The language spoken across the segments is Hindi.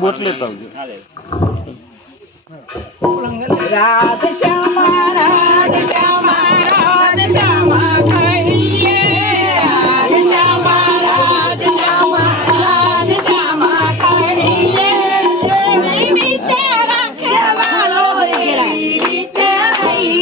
बोट लेता हूँ राधे श्यामा राधे श्यामा राधे श्यामा कहिए राधे श्यामा राधे श्यामा राधे श्यामा कहिए देवी भी तेरा खेवालो देवी भी तेरी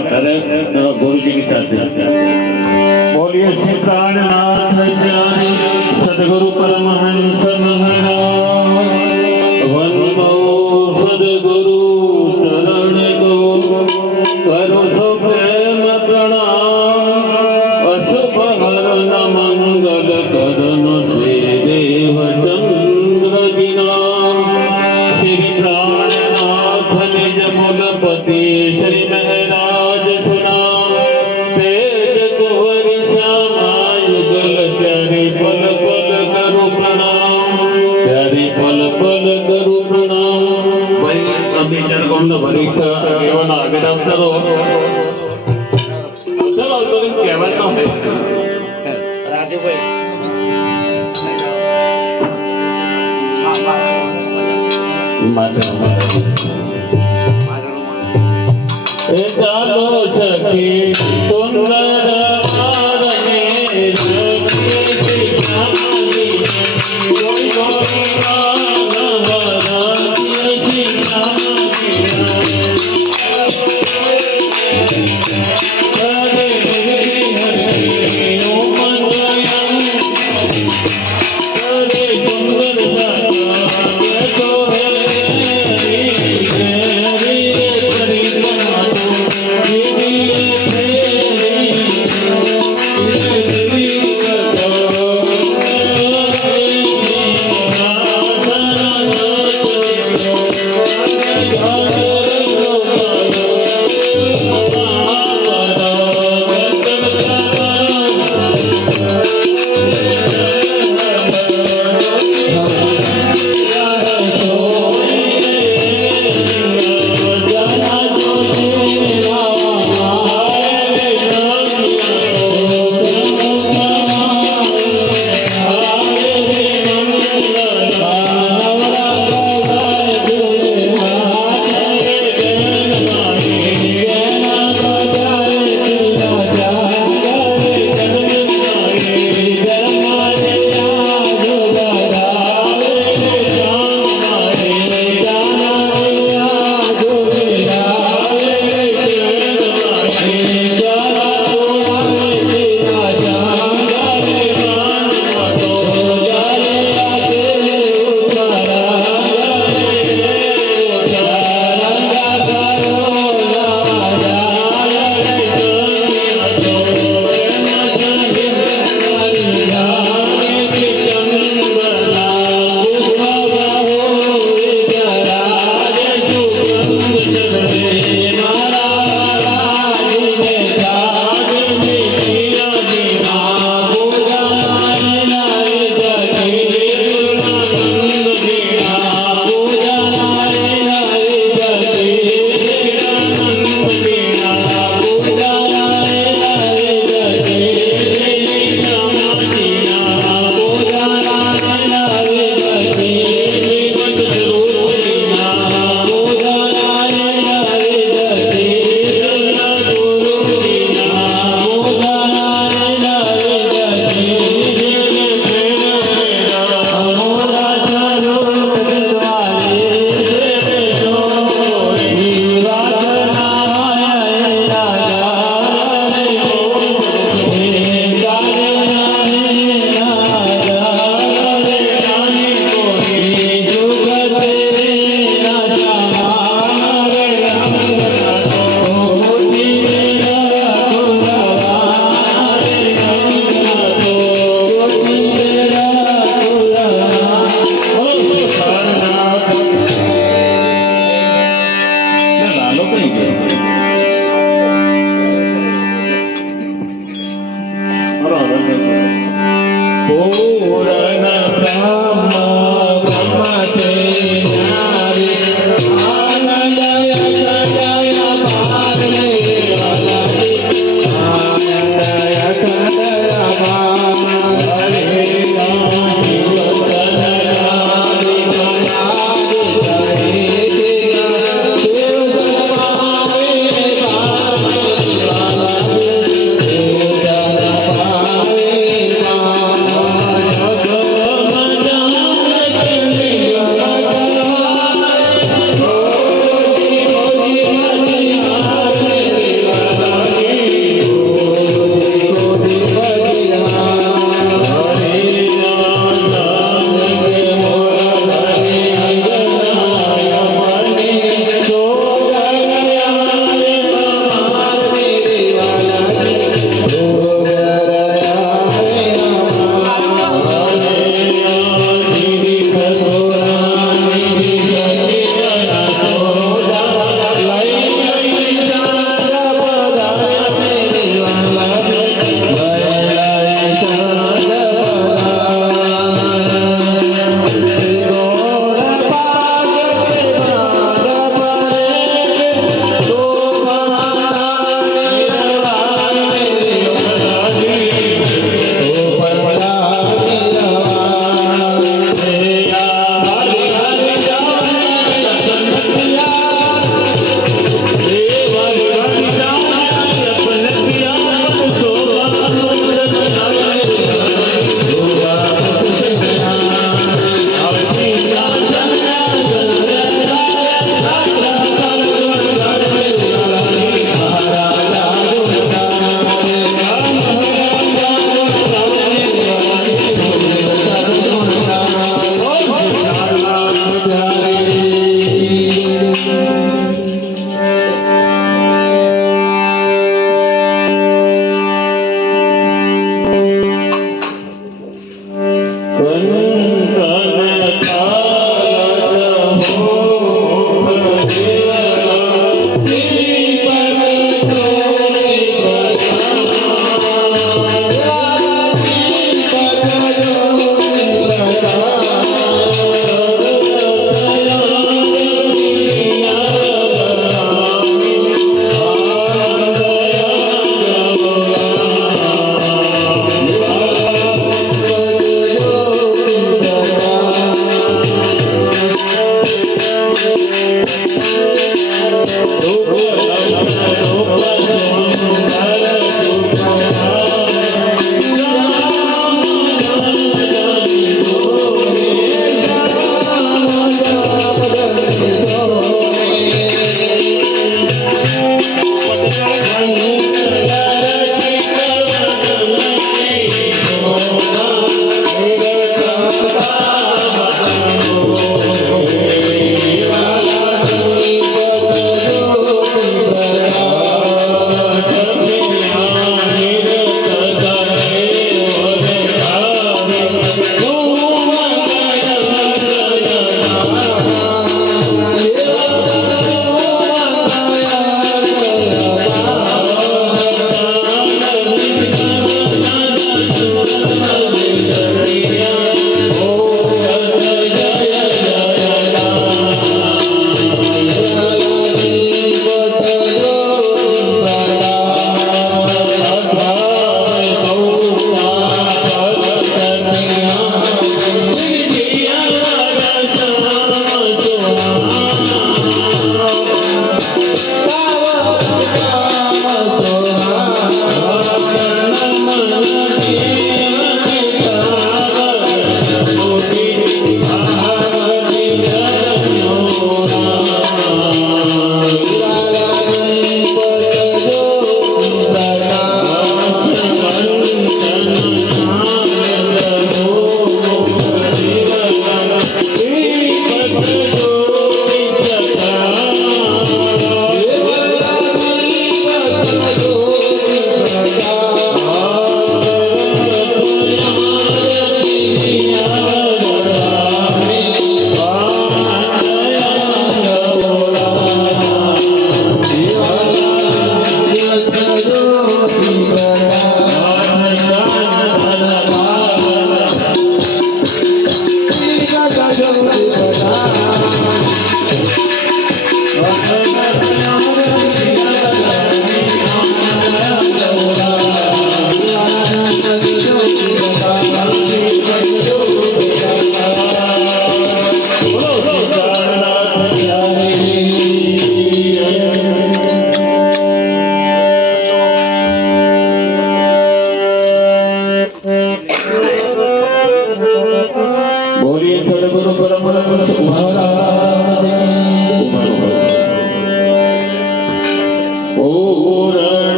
गुरुजी की चर्चा बोलिए श्री प्राणनाथ सदगुरु परमहंस महाराज वंदो सदगुरु शरण को करो सो प्रेम प्रणाम अशुभ हरण मंगल करण श्री देव चंद्र दिना श्री प्राणनाथ निज मूलपति श्री महराज सुना तेज कुंवर श्यामा युगल प्यारी पल पल करो प्रणाम प्यारी पल पल करो प्रणाम भाई अभी चरगोंड वरिष्ठ एवं आगे करो चलो तो केवल तो है राजू भाई चालो सखी सुंदर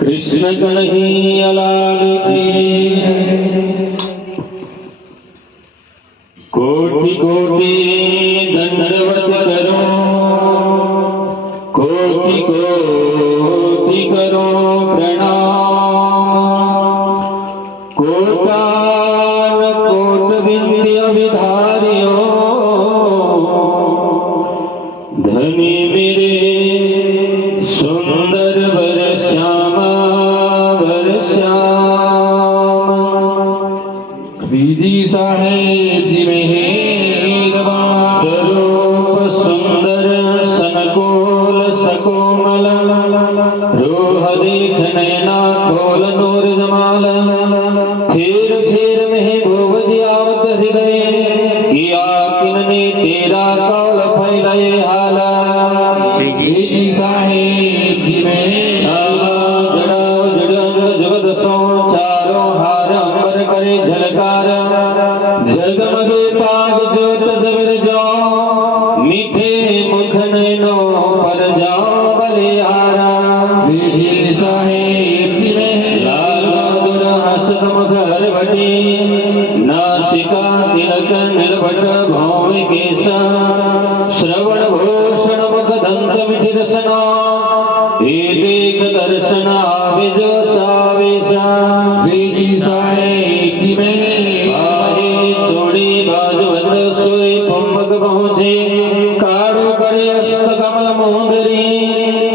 कृष्ण कन्हैया लाल की कोटि कोटि दंडवत करो, कोटि कोटि करो प्रणाम। कोटान कोट विंध्य विधारियो, धनी मेरे सुंदर वर श्यामा वर श्याम। विधि साहेब स्वरूप सुंदर सनकोल सकोमल, रोह देख नैना खोल नूर जमाल। फेर फेर में भोवज आवत हृदय, किया किनने तेरा कौल फैलय हाला। विधि साहेब जगत सो चारों हार अंबर करे झलकार। जगमगे पाग ज्योत जबर जाओ, मीठे मुख नैनो पर जाओ बलिहारा। विधि साहेब लाल बहादुर हसत मुख हरवटी, नासिका तिलक नीलभट भौम केसा। श्रवण भूषण मुख दंत मिठि रसना, एक एक दर्शन आवे जो सावेसा। विधि साहेब आहे चोड़ी बाजवंद सोई पंबक पहुँचे, काड़ू करे अस्त कमल मोहदरी।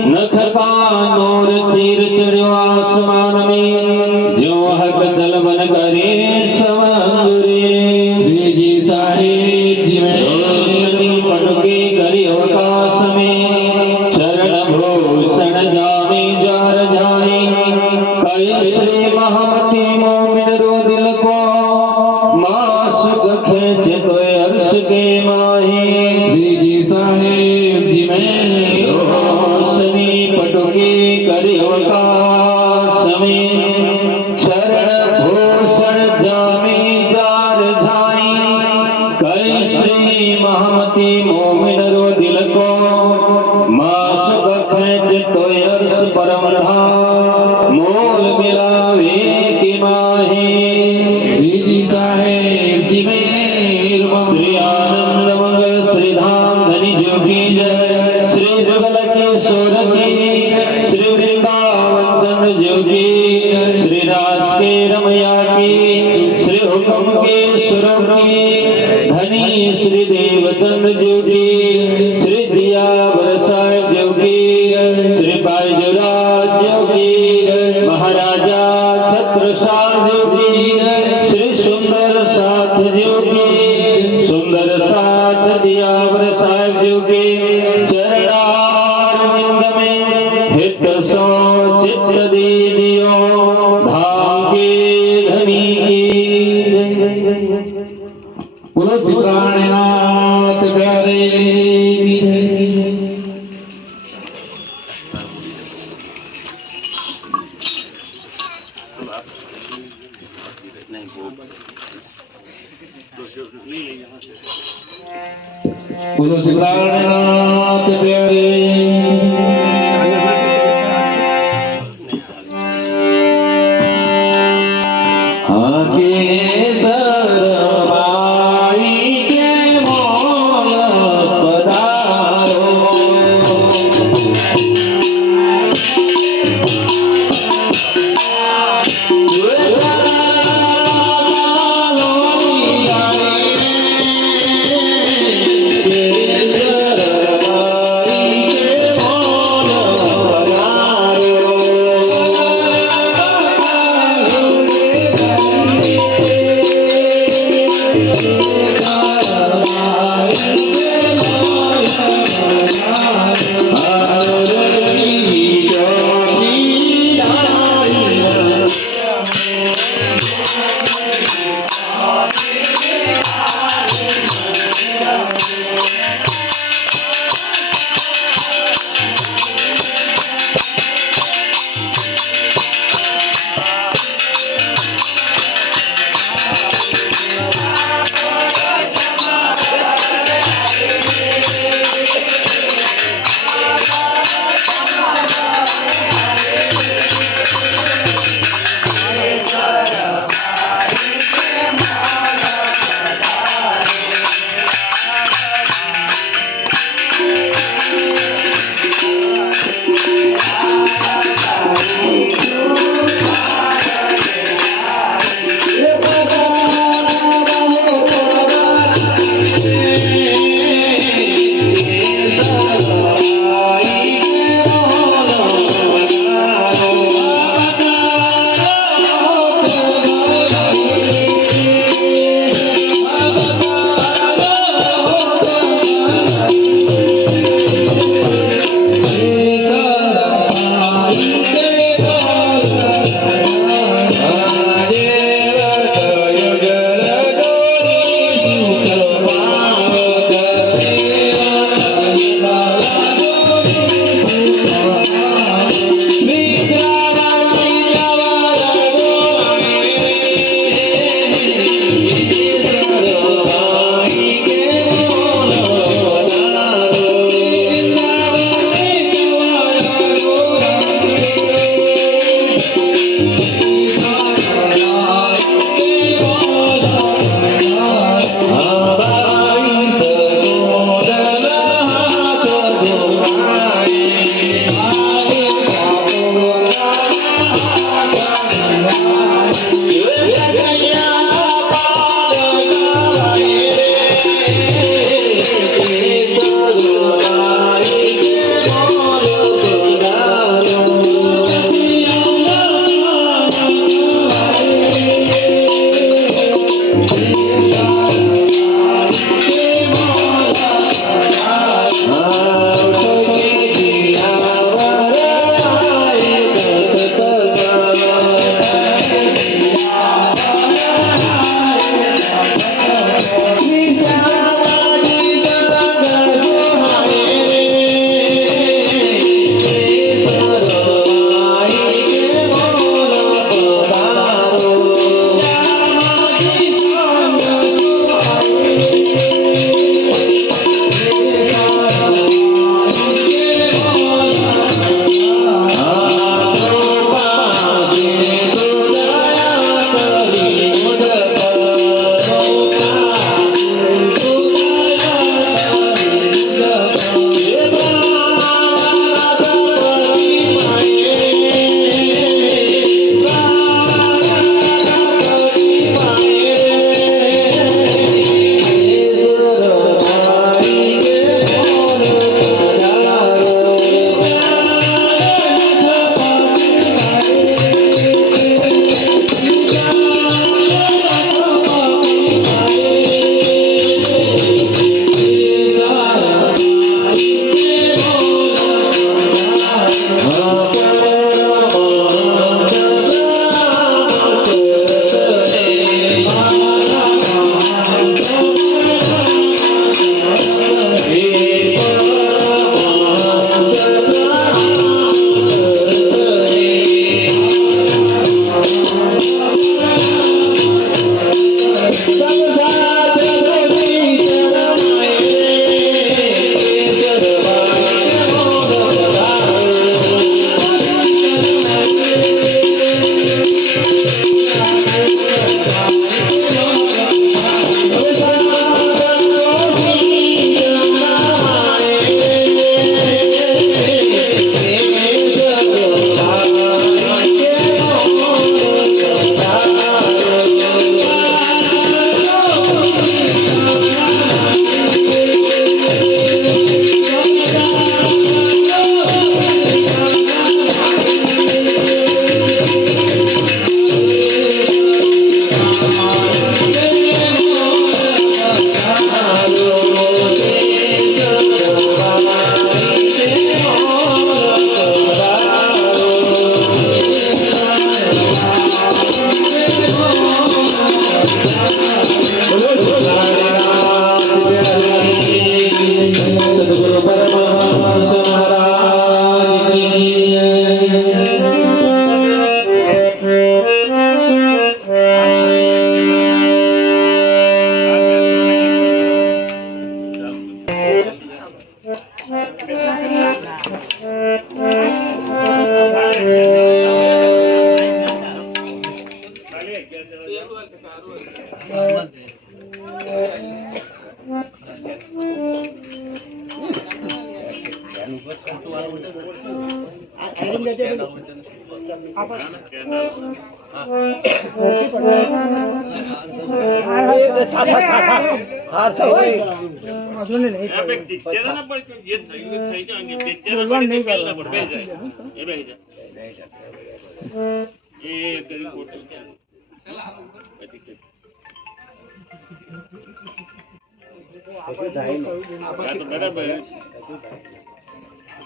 नख पानोर तीर चढ़ो आसमान में, जो हक जल बन करे समंदरी। विधि साहेब रोशनी पटके करी अवकाश में, चरण भूषण जामे जार जाए। कई श्री महामती मोमिन रो दिल को, मास खेच तो अर्श के माहे। विधि साहेब रोशनी पटके करी अवकाश में, चरण भूषण जामे जार जाई। कई श्री महामती मोमिन रो दिल को, मास खेच तो अर्श परम रहा। मोल मिलावे की माहे। विधि साहेब श्री आनंद मंगल श्री धाम धनी जो की जय। श्री जुगल किशोर की, श्री वृंदावन चंद्र जो की। श्री रास के रमैया की, श्री हुक्म के सुरों की। धनी श्री देवचंद्र जो की, श्री दिया साहेब जो की। श्री बाईजुराज जो की, महाराजा छत्रसाल जो की। श्री सुंदर साथ जो की, सुंदर साथ दियावर साहेब जो की। चरणारविंद में हित सो चित्र दे दियो, धाम के धनी की। तुलसी प्राणनाथ प्यारे की जय। तुलसी प्राणनाथ प्यारे आके सरबाई के मोल पधारो। सरबाई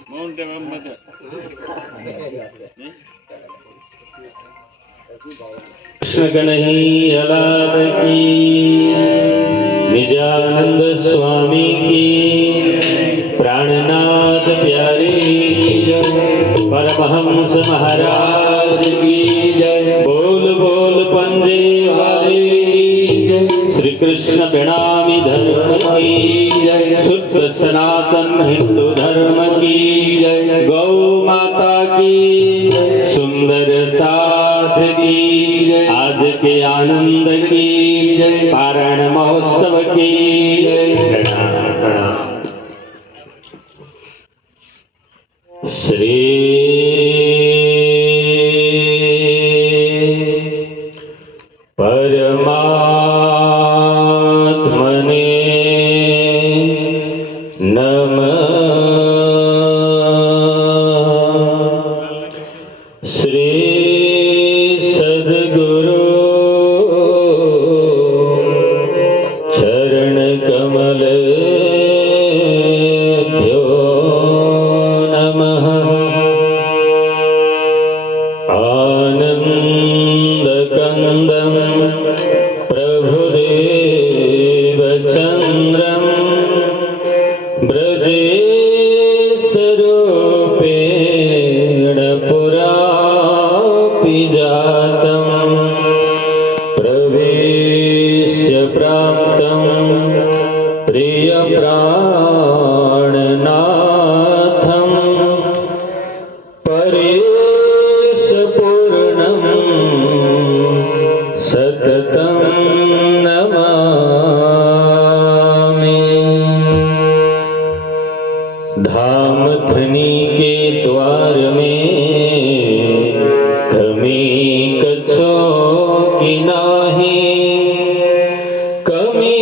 माउंट एवरेस्ट कृष्ण कन्हैया लाल की, निजानंद स्वामी की, प्राणनाथ प्यारे की जय, परमहंस महाराज की जय। बोल बोल पंजे वाले की जय, श्री कृष्ण प्रणामी धर्म की जय, शुद्ध सनातन हिंदू धर्म की जय। गौ माता की सुंदर साथ की जय, आज के आनंद की जय, पारण महोत्सव की जय। श्री परमात्मने नमः। श्री सद्गुरु चरण कमल नमः। आनंद कंदम प्रभुदेव चंद्रम ब्रजेश रूपेण पुरापि जातम्, प्रवेश्य प्राप्तं प्रियप्राणनाथं, परेशपूर्णं सततं नमामि। धाम धनी के द्वार में कमी कछो की नाही, कमी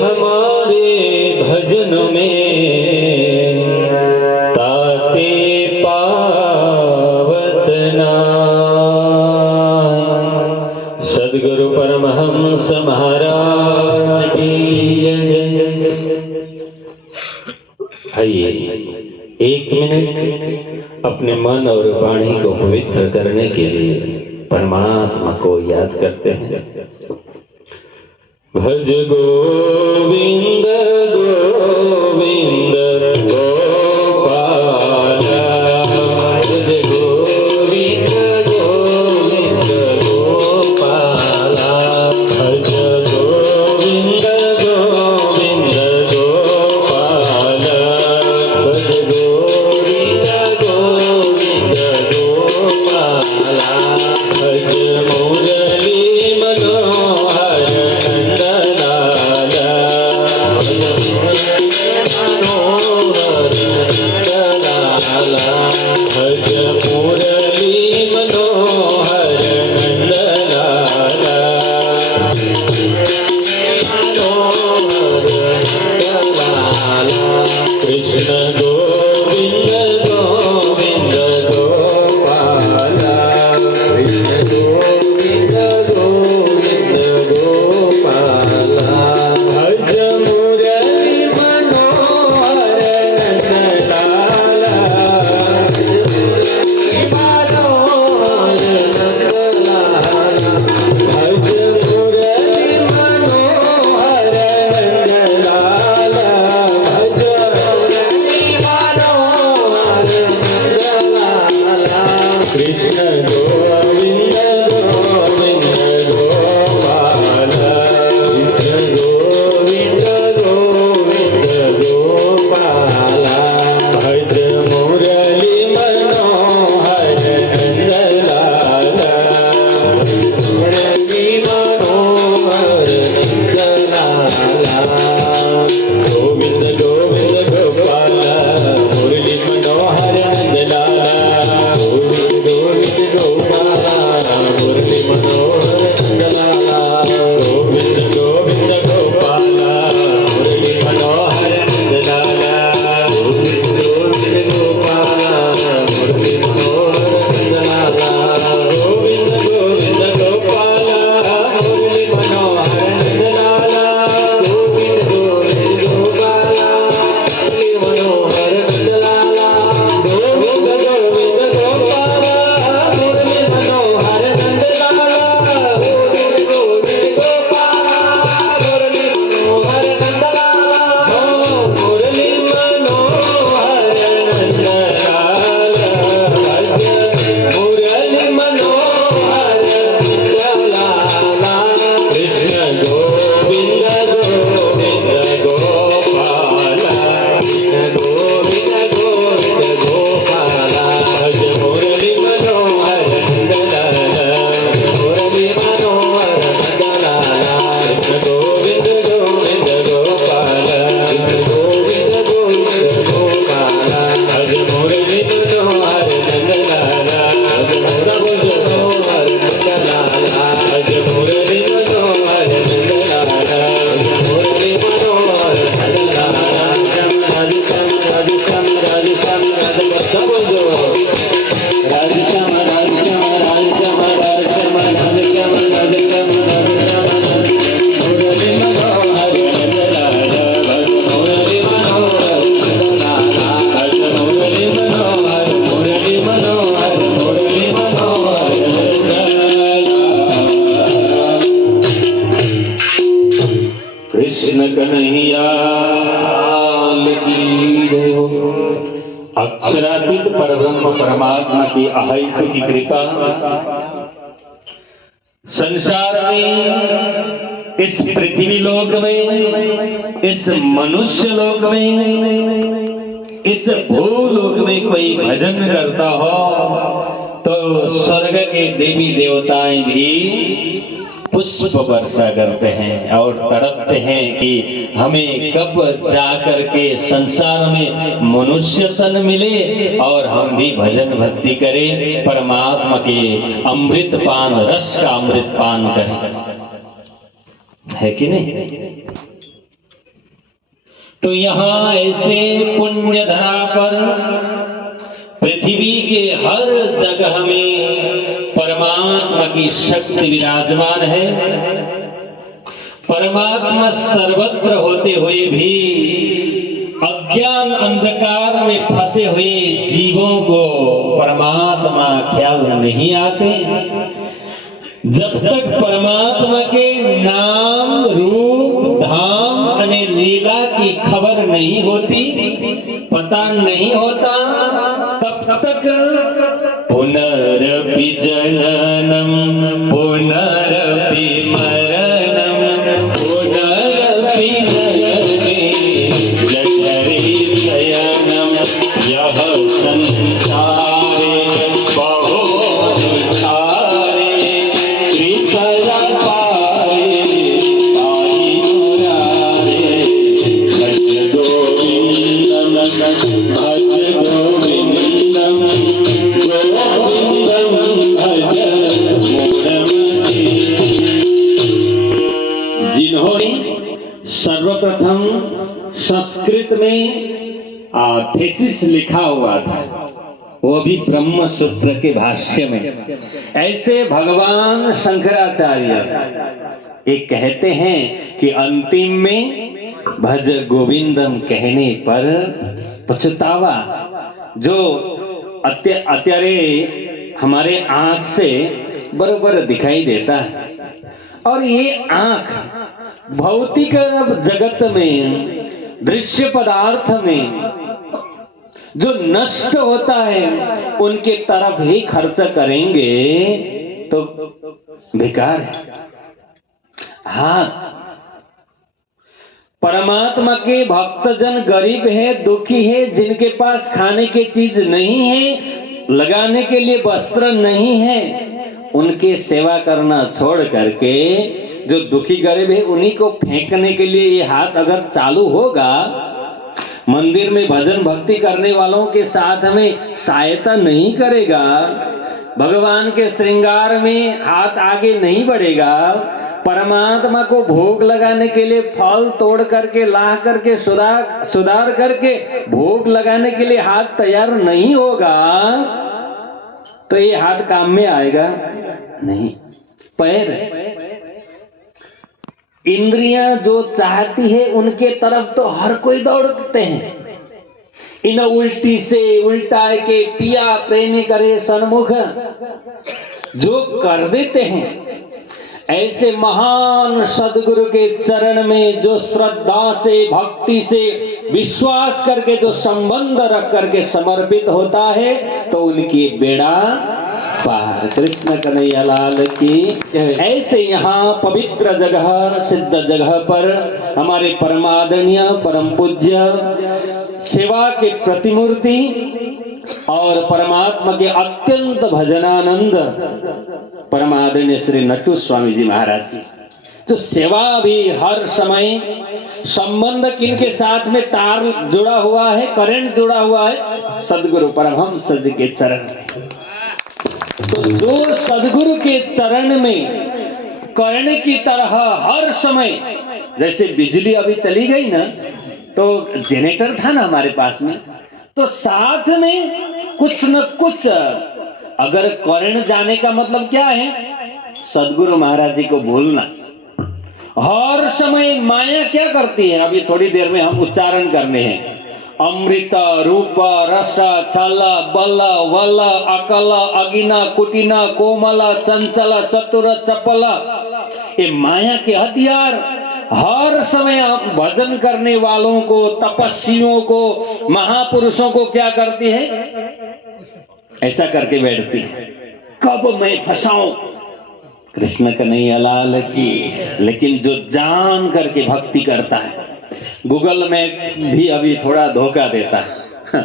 हमारे भजन में ताते पावत नाहि। सद्गुरु परमहंस महाराज की जय। आइए एक मिनट अपने मन और वाणी को पवित्र करने के लिए परमात्मा को याद करते हैं। भज गोविंद गोविंद गोपाल, भज गोविंद गोविंद गोपाल, भज गोविंद गोविंद गोपाल, भज गोविंद गोविंद गोपाल, भज मुरली मनोहर नंदलाल, भज मुरली मनोहर नंदलाल, भज मुरली मनोहर नंदलाल, कृष्ण गोविंद गोविंद गोपाल, कृष्ण गोविंद गोविंद गोपाल, भज मुरली मनोहर नंदलाल, मनोहर नंदलाल, भज मुरली मनोहर नंदलाल, भज मुरली अक्षरातीत परब्रह्म परमात्मा की अहैतु की कृपा संसार में, इस पृथ्वी लोक में, इस मनुष्य लोक में, इस भूलोक में कोई भजन करता हो तो स्वर्ग के देवी देवताएं भी पुष्प वर्षा करते हैं और तड़पते हैं कि हमें कब जाकर के संसार में मनुष्य तन मिले और हम भी भजन भक्ति करें, परमात्मा के अमृत पान, रस का अमृत पान करें, है कि नहीं? तो यहाँ ऐसे पुण्य धरा पर पृथ्वी के हर जगह में परमात्मा की शक्ति विराजमान है। परमात्मा सर्वत्र होते हुए भी अज्ञान अंधकार में फंसे हुए जीवों को परमात्मा ख्याल नहीं आते। जब तक परमात्मा के नाम, रूप, धाम अने लीला की खबर नहीं होती, पता नहीं होता, तब तक पुनरपि जननम पुनरपि मरणम पुनरपि जननी जठरे शयनम यह संसारे बहु दुःखारे कृपया पारे पाहि मुरारे भज गोविंदम भज गोविंदम जिन्होंने सर्वप्रथम संस्कृत में थीसिस लिखा हुआ था, वो भी ब्रह्म सूत्र के भाष्य में, ऐसे भगवान शंकराचार्य ये कहते हैं कि अंतिम में भज गोविंदम कहने पर पछतावा जो अत्यारे हमारे आंख से बराबर दिखाई देता है, और ये आंख भौतिक जगत में, दृश्य पदार्थ में जो नष्ट होता है उनके तरफ ही खर्च करेंगे तो बेकार है। हाँ, परमात्मा के भक्तजन गरीब है, दुखी है, जिनके पास खाने की चीज नहीं है, लगाने के लिए वस्त्र नहीं है, उनके सेवा करना छोड़ करके जो दुखी गरीब है उन्हीं को फेंकने के लिए ये हाथ अगर चालू होगा, मंदिर में भजन भक्ति करने वालों के साथ में सहायता नहीं करेगा, भगवान के श्रृंगार में हाथ आगे नहीं बढ़ेगा, परमात्मा को भोग लगाने के लिए फल तोड़ करके ला करके सुधार करके भोग लगाने के लिए हाथ तैयार नहीं होगा, तो ये हाथ काम में आएगा नहीं। पैर, इंद्रियां जो चाहती है उनके तरफ तो हर कोई दौड़ते हैं। इन उल्टी से उल्टा के पिया प्रेमी करे सन्मुख जो कर देते हैं। ऐसे महान सदगुरु के चरण में जो श्रद्धा से, भक्ति से, विश्वास करके जो संबंध रख करके समर्पित होता है तो उनकी बेड़ा पार। कृष्ण कन्हैया लाल की। ऐसे यहाँ पवित्र जगह, सिद्ध जगह पर हमारे परमादरणीय परम पूज्य सेवा के प्रतिमूर्ति और परमात्मा के अत्यंत भजनानंद परमादरणीय श्री नटू स्वामी जी महाराज जी, तो सेवा भी हर समय संबंध किनके साथ में तार जुड़ा हुआ है, करंट जुड़ा हुआ है, सदगुरु परमहंस जी के चरण में। तो जो सदगुरु के चरण में कर्ण की तरह हर समय, जैसे बिजली अभी चली गई ना, तो जनरेटर था ना हमारे पास में, तो साथ में कुछ न कुछ, अगर कर्ण जाने का मतलब क्या है, सदगुरु महाराज जी को भूलना। हर समय माया क्या करती है, अभी थोड़ी देर में हम उच्चारण करने हैं, अमृत रूप रस छल बल वल अकल अगिना कुटिना कोमल चंचल चतुर चपल, ये माया के हथियार हर समय आप भजन करने वालों को, तपस्वियों को, महापुरुषों को क्या करती है? ऐसा करके बैठती है, कब मैं फंसाऊं। कृष्ण कन्हैया लाल की। लेकिन जो जान करके भक्ति करता है, गूगल मैप भी अभी थोड़ा धोखा देता है।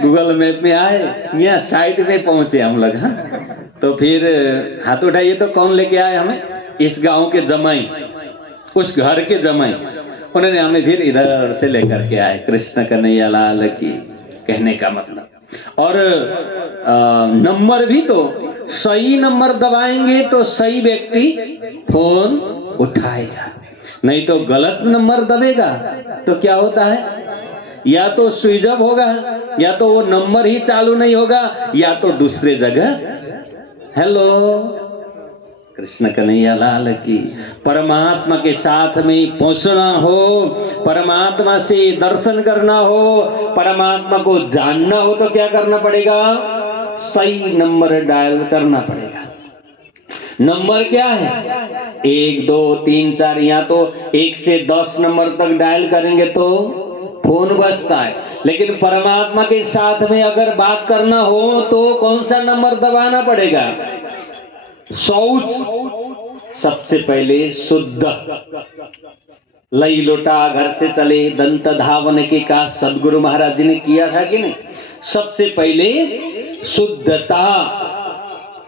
गूगल मैप में आए, यहाँ साइड में पहुंचे हम लोग, हाँ? तो फिर हाथ उठाइए तो कौन लेके आए हमें? इस गांव के जमाई, उस घर के जमाई, उन्होंने हमें फिर इधर से लेकर के आए। कृष्ण कन्हैया लाल की। कहने का मतलब, और नंबर भी तो सही नंबर दबाएंगे तो सही व्यक्ति फोन उठाएगा, नहीं तो गलत नंबर दबेगा तो क्या होता है? या तो स्विच ऑफ होगा, या तो वो नंबर ही चालू नहीं होगा, या तो दूसरे जगह हेलो। कृष्ण कन्हैया लाल की। परमात्मा के साथ में पहुंचना हो, परमात्मा से दर्शन करना हो, परमात्मा को जानना हो तो क्या करना पड़ेगा? सही नंबर डायल करना पड़ेगा। नंबर क्या है? 1 2 3 4, या तो 1 से 10 नंबर तक डायल करेंगे तो फोन बजता है। लेकिन परमात्मा के साथ में अगर बात करना हो तो कौन सा नंबर दबाना पड़ेगा? शौच सबसे पहले शुद्ध, लई लोटा घर से चले दंत धावन के का सदगुरु महाराज जी ने किया था कि नहीं? सबसे पहले शुद्धता,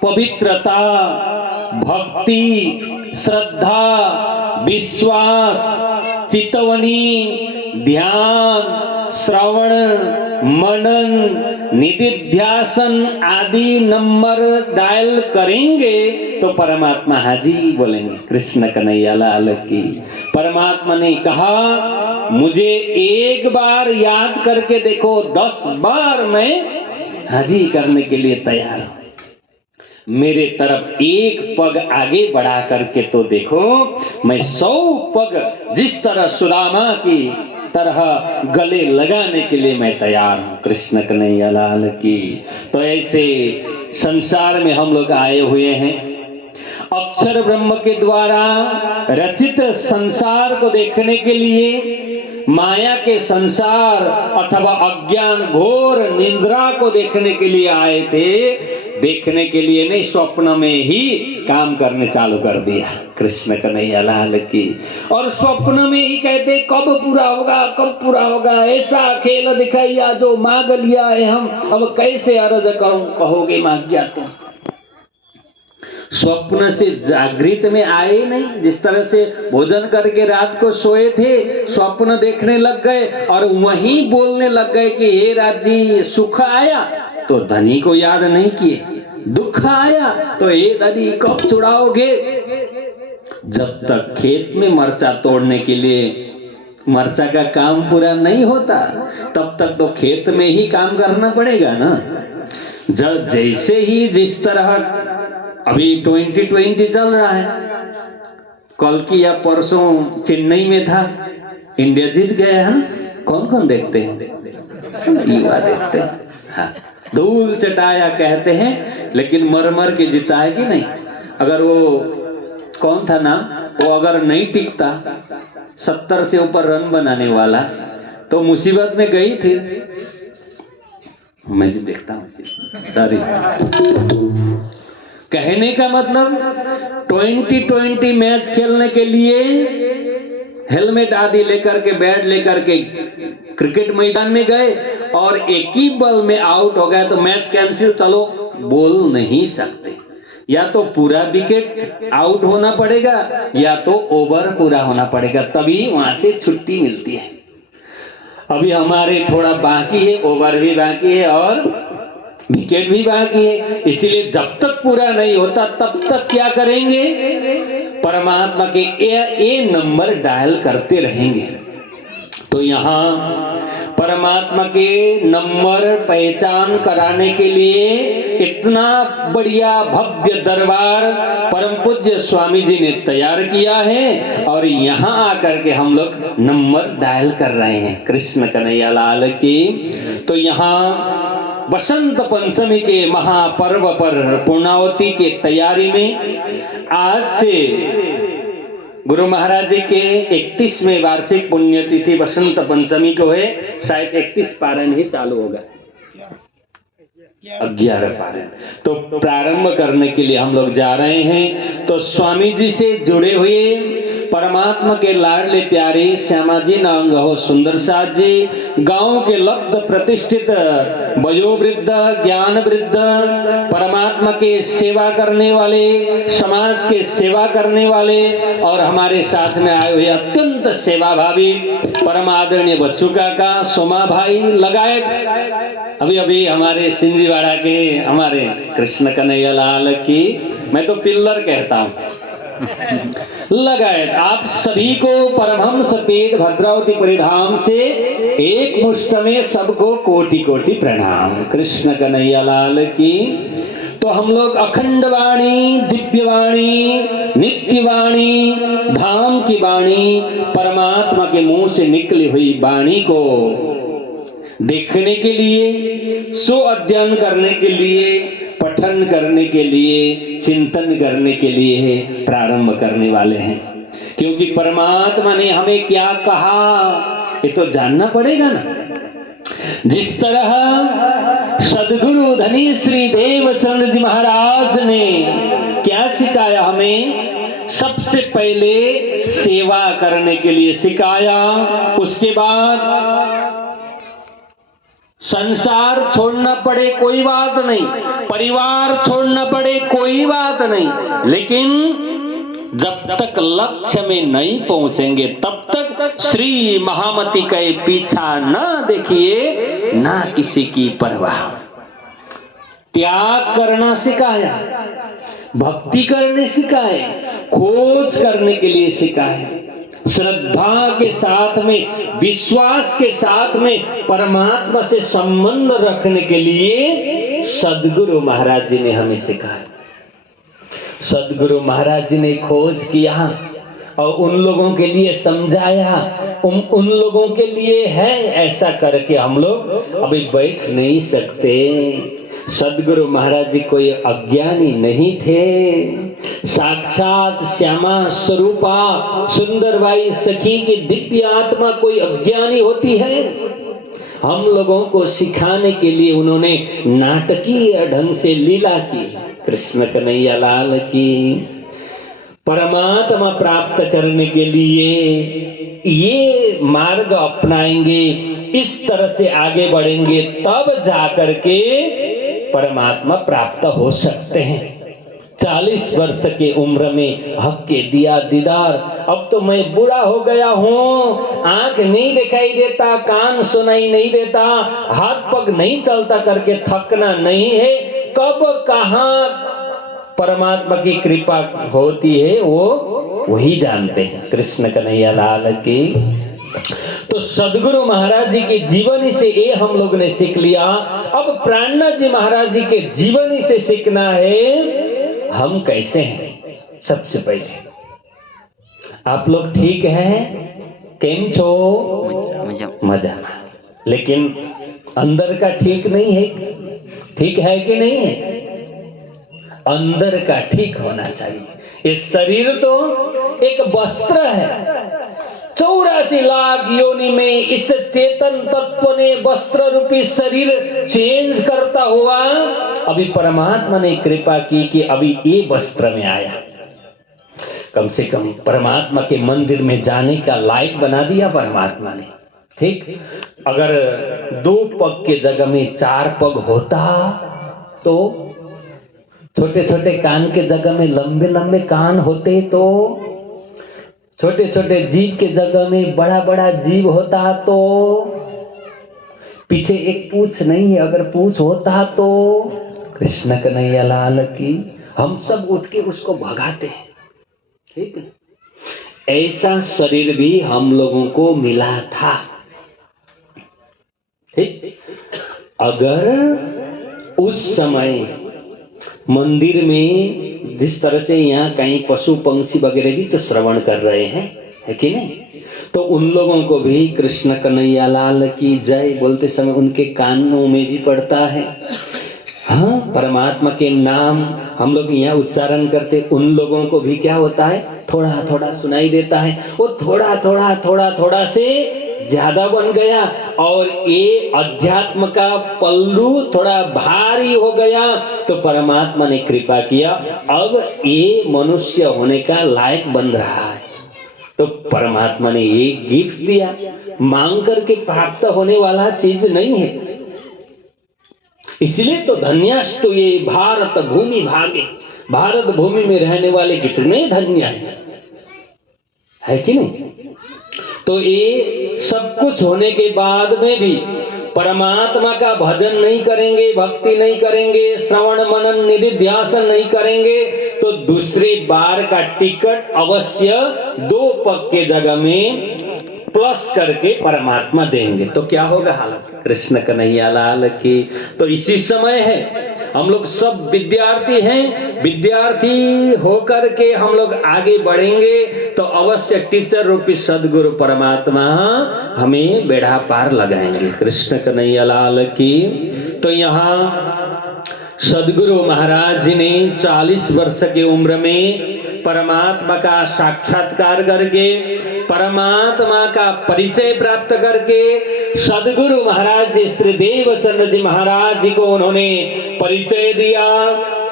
पवित्रता, भक्ति, श्रद्धा, विश्वास, चितवनी, ध्यान, श्रवण, मनन, निधिध्यासन आदि नंबर डायल करेंगे तो परमात्मा हाजी बोलेंगे। कृष्ण कन्हैया लाल की। परमात्मा ने कहा, मुझे एक बार याद करके देखो, 10 बार मैं हाजी करने के लिए तैयार हूं। मेरे तरफ एक पग आगे बढ़ा करके तो देखो, मैं 100 पग जिस तरह सुदामा की तरह गले लगाने के लिए मैं तैयार हूं। कृष्ण कन्हैया लाल की। तो ऐसे संसार में हम लोग आए हुए हैं, अक्षर ब्रह्म के द्वारा रचित संसार को देखने के लिए, माया के संसार अथवा अज्ञान घोर निद्रा को देखने के लिए आए थे। देखने के लिए नहीं, स्वप्न में ही काम करने चालू कर दिया। कृष्ण कन्हैया लाल की। और स्वप्न में ही कहते कब पूरा होगा, कब पूरा होगा, ऐसा खेल दिखाइया जो मांग लिया है हम, अब कैसे अर्ज करूं, कहोगे मांग गया तो। स्वप्न से जागृत में आए नहीं, जिस तरह से भोजन करके रात को सोए थे, स्वप्न देखने लग गए और वहीं बोलने लग गए कि हे राजी, सुख आया तो धनी को याद नहीं किए, दुख आया तो हे धनी कब छुड़ाओगे। जब तक खेत में मरचा तोड़ने के लिए मरचा का काम पूरा नहीं होता, तब तक तो खेत में ही काम करना पड़ेगा ना। जब जैसे ही जिस तरह अभी 2020 चल रहा है, कल की या परसों चेन्नई में था, इंडिया जीत गया है। कौन कौन देखते हैं? युवा देखते हैं। हाँ, धूल चटाया कहते हैं, लेकिन मर मर के जीता है कि नहीं। अगर वो कौन था ना, वो अगर नहीं टिकता 70 से ऊपर रन बनाने वाला, तो मुसीबत में गई थी। मैं भी देखता हूँ, सॉरी। कहने का मतलब 2020 मैच खेलने के लिए हेलमेट आदि लेकर के, बैट लेकर के क्रिकेट मैदान में गए और एक ही बॉल में आउट हो गया तो मैच कैंसिल। चलो, बोल नहीं सकते, या तो पूरा विकेट आउट होना पड़ेगा या तो ओवर पूरा होना पड़ेगा, तभी वहां से छुट्टी मिलती है। अभी हमारे थोड़ा बाकी है, ओवर भी बाकी है और विकेट भी बाकी है। इसीलिए जब तक पूरा नहीं होता तब तक क्या करेंगे? परमात्मा के ए नंबर डायल करते रहेंगे। तो यहाँ परमात्मा के नंबर पहचान कराने के लिए इतना बढ़िया भव्य दरबार परम पूज्य स्वामी जी ने तैयार किया है, और यहाँ आकर के हम लोग नंबर डायल कर रहे हैं। कृष्ण कन्हैया लाल की। तो यहाँ बसंत पंचमी के महापर्व पर पूर्णावती के तैयारी में आज से गुरु महाराज जी के 31वें वार्षिक पुण्यतिथि वसंत पंचमी को है, शायद 31 पारण ही चालू होगा, 11 पारण। तो प्रारंभ करने के लिए हम लोग जा रहे हैं। तो स्वामी जी से जुड़े हुए परमात्मा के लाडले प्यारे श्यामा जी नांग हो सुंदर साथ जी, गांव के लब्ध प्रतिष्ठित वयोवृद्ध ज्ञान वृद्ध परमात्मा के सेवा करने वाले, समाज के सेवा करने वाले और हमारे साथ में आए हुए अत्यंत सेवा भावी परम आदरणीय बच्चू काका, सोमा भाई लगायत अभी अभी हमारे सिंधीवाड़ा के हमारे कृष्ण कन्हैया लाल की, मैं तो पिल्लर कहता हूँ, लगायत आप सभी को परमहंस पेट भद्रावती परिधाम से एक मुष्ट में सबको कोटि कोटि प्रणाम। कृष्ण कन्हैया लाल की। तो हम लोग अखंड वाणी, दिव्य वाणी, नित्य वाणी, धाम की वाणी, परमात्मा के मुंह से निकली हुई वाणी को देखने के लिए, सो अध्ययन करने के लिए, पठन करने के लिए, चिंतन करने के लिए प्रारंभ करने वाले हैं। क्योंकि परमात्मा ने हमें क्या कहा ये तो जानना पड़ेगा ना। जिस तरह सदगुरु धनी श्री देवचंद्र जी महाराज ने क्या सिखाया हमें, सबसे पहले सेवा करने के लिए सिखाया, उसके बाद संसार छोड़ना पड़े कोई बात नहीं, परिवार छोड़ना पड़े कोई बात नहीं, लेकिन जब तक लक्ष्य में नहीं पहुंचेंगे तब तक श्री महामती का पीछा न देखिए, ना किसी की परवाह। त्याग करना सिखाया, भक्ति करने सिखाए, खोज करने के लिए सिखाए, श्रद्धा के साथ में, विश्वास के साथ में परमात्मा से संबंध रखने के लिए सदगुरु महाराज जी ने हमें सिखाया। सदगुरु महाराज जी ने खोज किया और उन लोगों के लिए समझाया, उन लोगों के लिए है, ऐसा करके हम लोग अभी बैठ नहीं सकते। सदगुरु महाराज जी कोई अज्ञानी नहीं थे, साक्षात श्यामा स्वरूपा सुंदरबाई सखी की दिव्य आत्मा कोई अज्ञानी होती है? हम लोगों को सिखाने के लिए उन्होंने नाटकीय ढंग से लीला की। कृष्ण कन्हैया लाल की। परमात्मा प्राप्त करने के लिए ये मार्ग अपनाएंगे, इस तरह से आगे बढ़ेंगे, तब जाकर के परमात्मा प्राप्त हो सकते हैं। 40 वर्ष के उम्र में हक के दिया दीदार, अब तो मैं बूढ़ा हो गया हूँ, आंख नहीं दिखाई देता, कान सुनाई नहीं देता, हाथ पग नहीं चलता करके थकना नहीं है। कब कहाँ परमात्मा की कृपा होती है वो वही जानते हैं। कृष्ण कन्हैया लाल की। तो सदगुरु महाराज जी के जीवनी से ये हम लोग ने सीख लिया। अब प्राणनाथ जी महाराज जी के जीवनी से सीखना है हम कैसे हैं। सबसे पहले आप लोग ठीक हैं? केम छो? मजा। लेकिन अंदर का ठीक नहीं है। ठीक है कि नहीं है? अंदर का ठीक होना चाहिए। इस शरीर तो एक वस्त्र है। 84 लाख योनि में इस चेतन तत्व ने वस्त्र रूपी शरीर चेंज करता हुआ अभी परमात्मा ने कृपा की कि अभी ये वस्त्र में आया। कम से कम परमात्मा के मंदिर में जाने का लायक बना दिया परमात्मा ने। ठीक, अगर 2 पग के जगह में 4 पग होता तो, छोटे छोटे कान के जगह में लंबे लंबे कान होते तो, छोटे छोटे जीव के जगह में बड़ा बड़ा जीव होता तो, पीछे एक पूंछ नहीं है अगर पूंछ होता तो। कृष्ण कन्हैया लाल की। हम सब उठ के उसको भगाते हैं। ठीक है, ऐसा शरीर भी हम लोगों को मिला था। ठीक, अगर उस समय मंदिर में जिस तरह से यहाँ कहीं पशु पंछी वगैरह भी तो श्रवण कर रहे हैं, है कि नहीं? तो उन लोगों को भी कृष्ण कन्हैया लाल की जय बोलते समय उनके कानों में भी पड़ता है। हाँ, परमात्मा के नाम हम लोग यहाँ उच्चारण करते, उन लोगों को भी क्या होता है? थोड़ा थोड़ा सुनाई देता है, वो थोड़ा थोड़ा थोड़ा थोड़ा से ज्यादा बन गया और ये अध्यात्म का पल्लू थोड़ा भारी हो गया। तो परमात्मा ने कृपा किया, अब ये मनुष्य होने का लायक बन रहा है। तो परमात्मा ने ये गिफ्ट दिया, मांग करके प्राप्त होने वाला चीज नहीं है। इसलिए तो धन्यस्तु ये भारत भूमि भागे, भारत भूमि में रहने वाले कितने धन्य है कि नहीं। तो ये सब कुछ होने के बाद में भी परमात्मा का भजन नहीं करेंगे, भक्ति नहीं करेंगे, श्रवण मनन निधिध्यासन नहीं करेंगे, तो दूसरी बार का टिकट अवश्य 2 पग के जगह में प्लस करके परमात्मा देंगे। तो क्या होगा हालत। कृष्ण कन्हैया लाल की। तो इसी समय है, हम लोग सब विद्यार्थी हैं, विद्यार्थी होकर के हम लोग आगे बढ़ेंगे तो अवश्य टीचर रूपी सदगुरु परमात्मा हमें बेड़ा पार लगाएंगे। कृष्ण कन्हैया लाल की। तो यहाँ सदगुरु महाराज जी ने 40 वर्ष की उम्र में परमात्मा का साक्षात्कार करके, परमात्मा का परिचय प्राप्त करके, सदगुरु महाराज जी श्री देवचंद्र जी महाराज जी को उन्होंने परिचय दिया,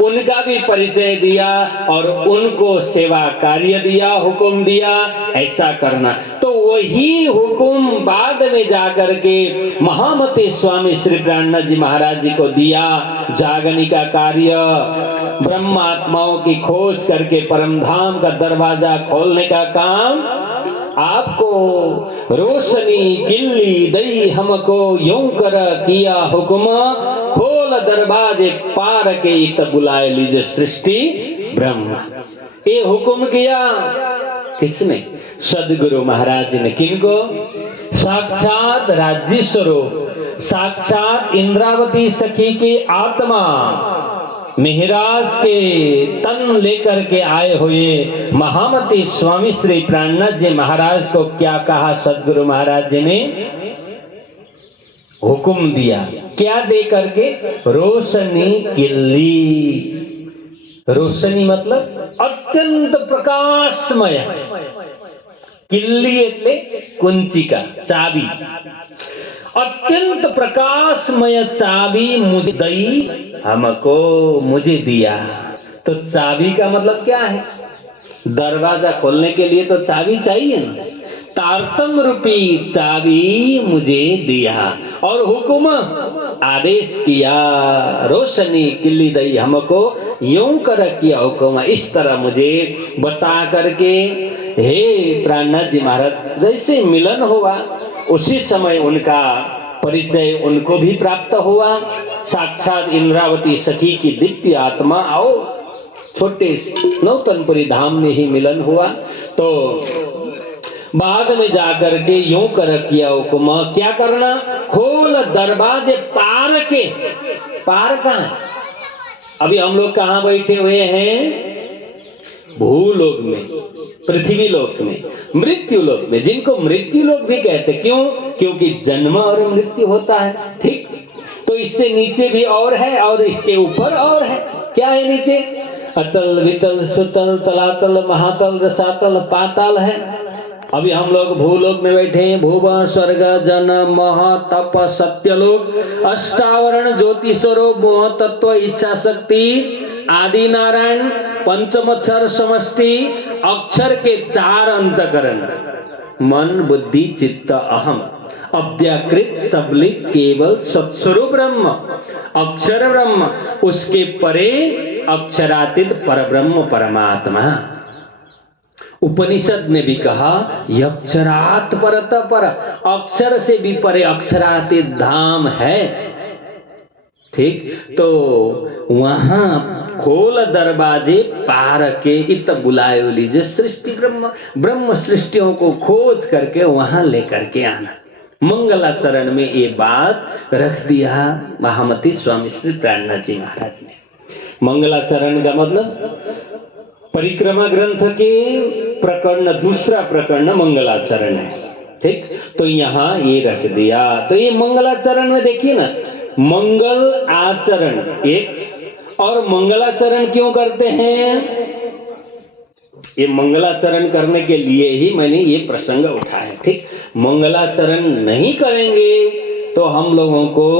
उनका भी परिचय दिया और उनको सेवा कार्य दिया, हुक्म दिया ऐसा करना। तो वही हुक्म बाद में जाकर के महामते स्वामी श्री प्राणनाथ जी महाराज जी को दिया। जागनी का कार्य, ब्रह्मात्माओं की खोज करके परम धाम का दरवाजा खोलने का काम आपको रोशनी किल्ली दई हमको यूं कर किया हुक्म, खोल दरवाजे पार के इत बुलाए लीजिए सृष्टि ब्रह्म। ये हुक्म किया किसने? सदगुरु महाराज ने। किनको? साक्षात राज्य स्वरूप, साक्षात इंद्रावती सखी की आत्मा मिहिराज के तन लेकर के आए हुए महामती स्वामी श्री प्राणनाथ जी महाराज को क्या कहा सदगुरु महाराज जी ने? हुक्म दिया। क्या दे करके? रोशनी किल्ली। रोशनी मतलब अत्यंत प्रकाशमय, किल्ली एटले कुंचिका, चाबी। अत्यंत प्रकाशमय चाबी मुझे दई हमको, मुझे दिया। तो चाबी का मतलब क्या है? दरवाजा खोलने के लिए तो चाबी चाहिए ना। तारतम रूपी चाबी मुझे दिया और हुक्म आदेश किया, रोशनी किल्ली दई हमको, यूं कर किया हुक्म, इस तरह मुझे बता करके। हे प्राणनाथ जी महाराज, जैसे मिलन हुआ उसी समय उनका परिचय उनको भी प्राप्त हुआ। साक्षात इंद्रावती सखी की दिव्य आत्मा आओ, छोटे नौतनपुरी धाम में ही मिलन हुआ। तो बाद में जाकर के यूं कर किया हुक्म, क्या करना? खोल दरवाजे पार के। पार कहां है? अभी हम लोग कहां बैठे हुए हैं? भूलोक में, पृथ्वी लोक में, मृत्यु लोक में, जिनको मृत्यु लोक भी कहते। क्यों? क्योंकि जन्म और मृत्यु होता है। ठीक, तो इससे नीचे भी और है और इसके ऊपर और है। क्या है नीचे? अतल वितल सुतल तलातल महातल रसातल पाताल है। अभी हम लोग भूलोक में बैठे हैं। भूव स्वर्ग जन मह तप सत्यलोक, अष्टावरण ज्योति स्वरूप मोह तत्व इच्छा शक्ति आदि नारायण, पंचमक्षर समष्टि, अक्षर के 4 अंतकरण, मन बुद्धि चित्त अहम, अव्याकृत सबलित केवल सत्स्वरूप ब्रह्म, अक्षर ब्रह्म, उसके परे अक्षरातीत परब्रह्म परमात्मा। उपनिषद ने भी कहा यक्षरात परत पर, अक्षर से भी परे अक्षरातीत धाम है। ठीक, तो वहां खोल दरवाजे पार के इत बुलाए लीजिए सृष्टि ब्रह्म। ब्रह्म सृष्टियों को खोज करके वहां लेकर के आना। मंगलाचरण में ये बात रख दिया महामती स्वामी श्री प्राणनाथ जी महाराज ने। मंगलाचरण का मतलब परिक्रमा ग्रंथ के प्रकरण, दूसरा प्रकरण मंगलाचरण है। ठीक, तो यहाँ ये रख दिया। तो ये मंगलाचरण में देखिए ना, मंगल आचरण एक, और मंगलाचरण क्यों करते हैं? ये मंगलाचरण करने के लिए ही मैंने ये प्रसंग उठाया। ठीक, मंगलाचरण नहीं करेंगे तो हम लोगों को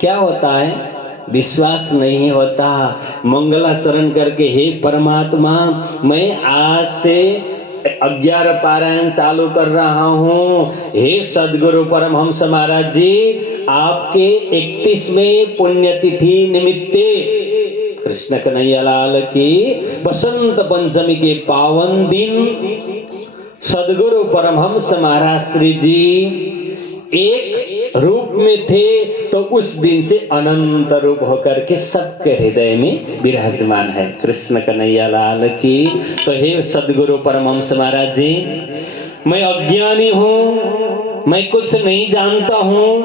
क्या होता है, विश्वास नहीं होता। मंगलाचरण करके हे परमात्मा, मैं आज से 11 पारायण चालू कर रहा हूँ। हे सदगुरु परमहंस महाराज जी, आपके 31वें पुण्यतिथि निमित्ते कृष्ण कन्हैया लाल की बसंत पंचमी के पावन दिन सदगुरु परमहंस महाराज श्री जी एक रूप में थे, तो उस दिन से अनंत रूप होकर के सबके हृदय में विराजमान है। कृष्ण कन्हैया लाल की। तो हे सदगुरु परमहंस महाराज जी, मैं अज्ञानी हूँ, मैं कुछ नहीं जानता हूँ,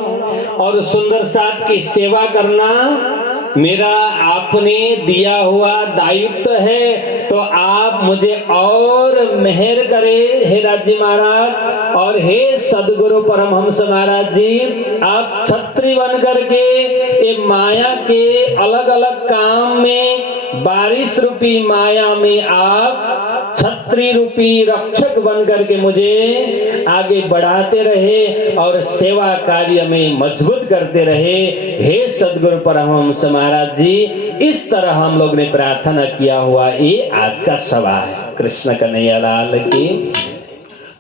और सुंदर साथ की सेवा करना मेरा आपने दिया हुआ दायित्व है। तो आप मुझे और मेहर करें हे राज्य महाराज, और हे सदगुरु परमहंस महाराज जी, आप छत्री बन करके ये माया के अलग अलग काम में, बारिश रूपी माया में आप छत्री रूपी रक्षक बन करके मुझे आगे बढ़ाते रहे और सेवा कार्य में मजबूत करते रहे। हे सदगुरु परमहंस महाराज जी, इस तरह हम लोग ने प्रार्थना किया हुआ ये आज का सभा है। कृष्ण कन्हैया लाल की।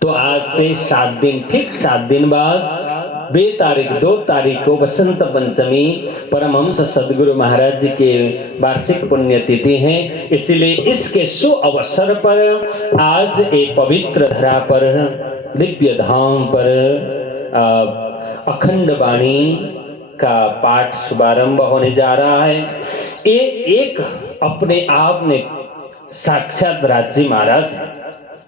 तो आज से 7 दिन, ठीक 7 दिन बाद 2 तारीख को बसंत पंचमी परमहंस सदगुरु महाराज जी के वार्षिक पुण्यतिथि है। इसलिए इसके शुभ अवसर पर आज एक पवित्र धरा पर, दिव्य धाम पर अखंड वाणी का पाठ शुभारंभ होने जा रहा है। ये एक अपने आप में साक्षात राज्य महाराज है,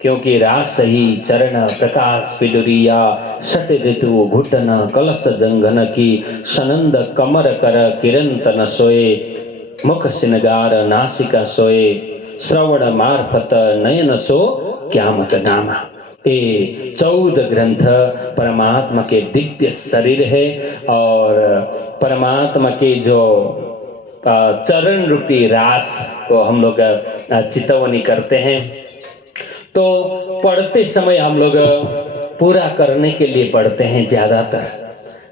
क्योंकि रास ही चरण प्रकाश पिडुरिया शट ऋतु घुटन कलश जंघन की सनंद कमर कर किरंतन सोए मुख सिनगार नासिका सोए श्रवण मार्फत नयन सो क्या मत नामा। ये 14 ग्रंथ परमात्मा के दिव्य शरीर है, और परमात्मा के जो चरण रूपी रास को हम लोग चितवनी करते हैं। तो पढ़ते समय हम लोग पूरा करने के लिए पढ़ते हैं, ज्यादातर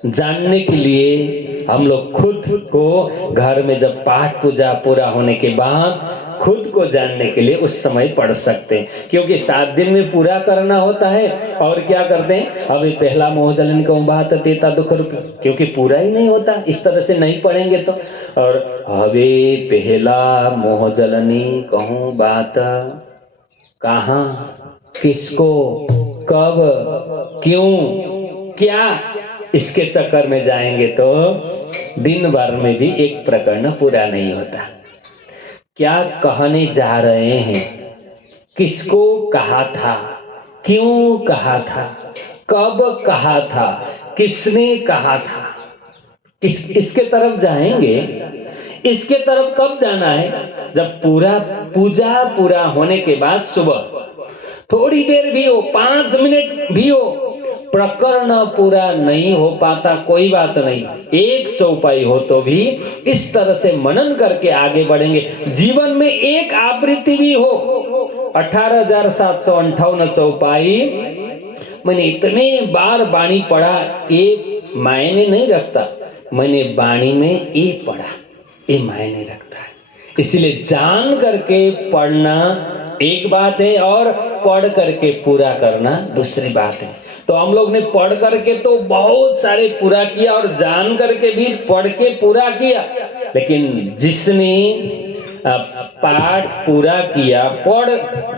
जानने के लिए हम लोग खुद को घर में जब पाठ पूजा पूरा होने के बाद खुद को जानने के लिए उस समय पढ़ सकते हैं, क्योंकि 7 दिन में पूरा करना होता है। और क्या करते हैं, अभी पहला मोहजलन कहूँ बात तेता दुख रूप, क्योंकि पूरा ही नहीं होता, इस तरह से नहीं पढ़ेंगे तो। और हवे पहला मोहजलनी कहूँ बात, कहाँ, किसको, कब, क्यों, क्या, इसके चक्कर में जाएंगे तो दिन भर में भी एक प्रकरण पूरा नहीं होता। क्या कहने जा रहे हैं, किसको कहा था, क्यों कहा था, कब कहा था, किसने कहा था, इसके तरफ जाएंगे। इसके तरफ कब जाना है, जब पूजा पूरा होने के बाद सुबह थोड़ी देर भी हो, 5 मिनट भी हो, प्रकरण पूरा नहीं हो पाता कोई बात नहीं, 1 चौपाई हो तो भी इस तरह से मनन करके आगे बढ़ेंगे। जीवन में एक आवृत्ति भी हो, 18,758 चौपाई मैंने इतने बार वाणी पढ़ा, ये मायने नहीं रखता, मैंने वाणी में ये पढ़ा, ये मायने रखता है। इसलिए जान करके पढ़ना एक बात है, और पढ़ करके पूरा करना दूसरी बात है। तो हम लोग ने पढ़ करके तो बहुत सारे पूरा किया, और जान करके भी पढ़ के पूरा किया। लेकिन जिसने पाठ पूरा किया,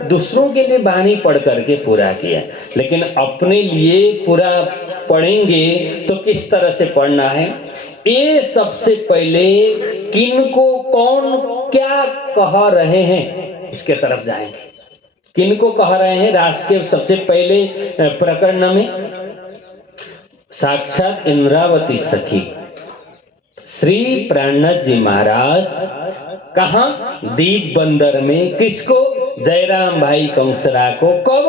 दूसरों के लिए वाणी पढ़ करके पूरा किया, लेकिन अपने लिए पूरा पढ़ेंगे तो किस तरह से पढ़ना है, ये सबसे पहले किनको कौन क्या कह रहे हैं इसके तरफ जाएंगे। किनको कह रहे हैं, रास के सबसे पहले प्रकरण में साक्षात इंद्रावती सखी श्री प्राणनाथ जी महाराज, कहाँ, दीप बंदर में, किसको, जयराम भाई कंसरा को, कब,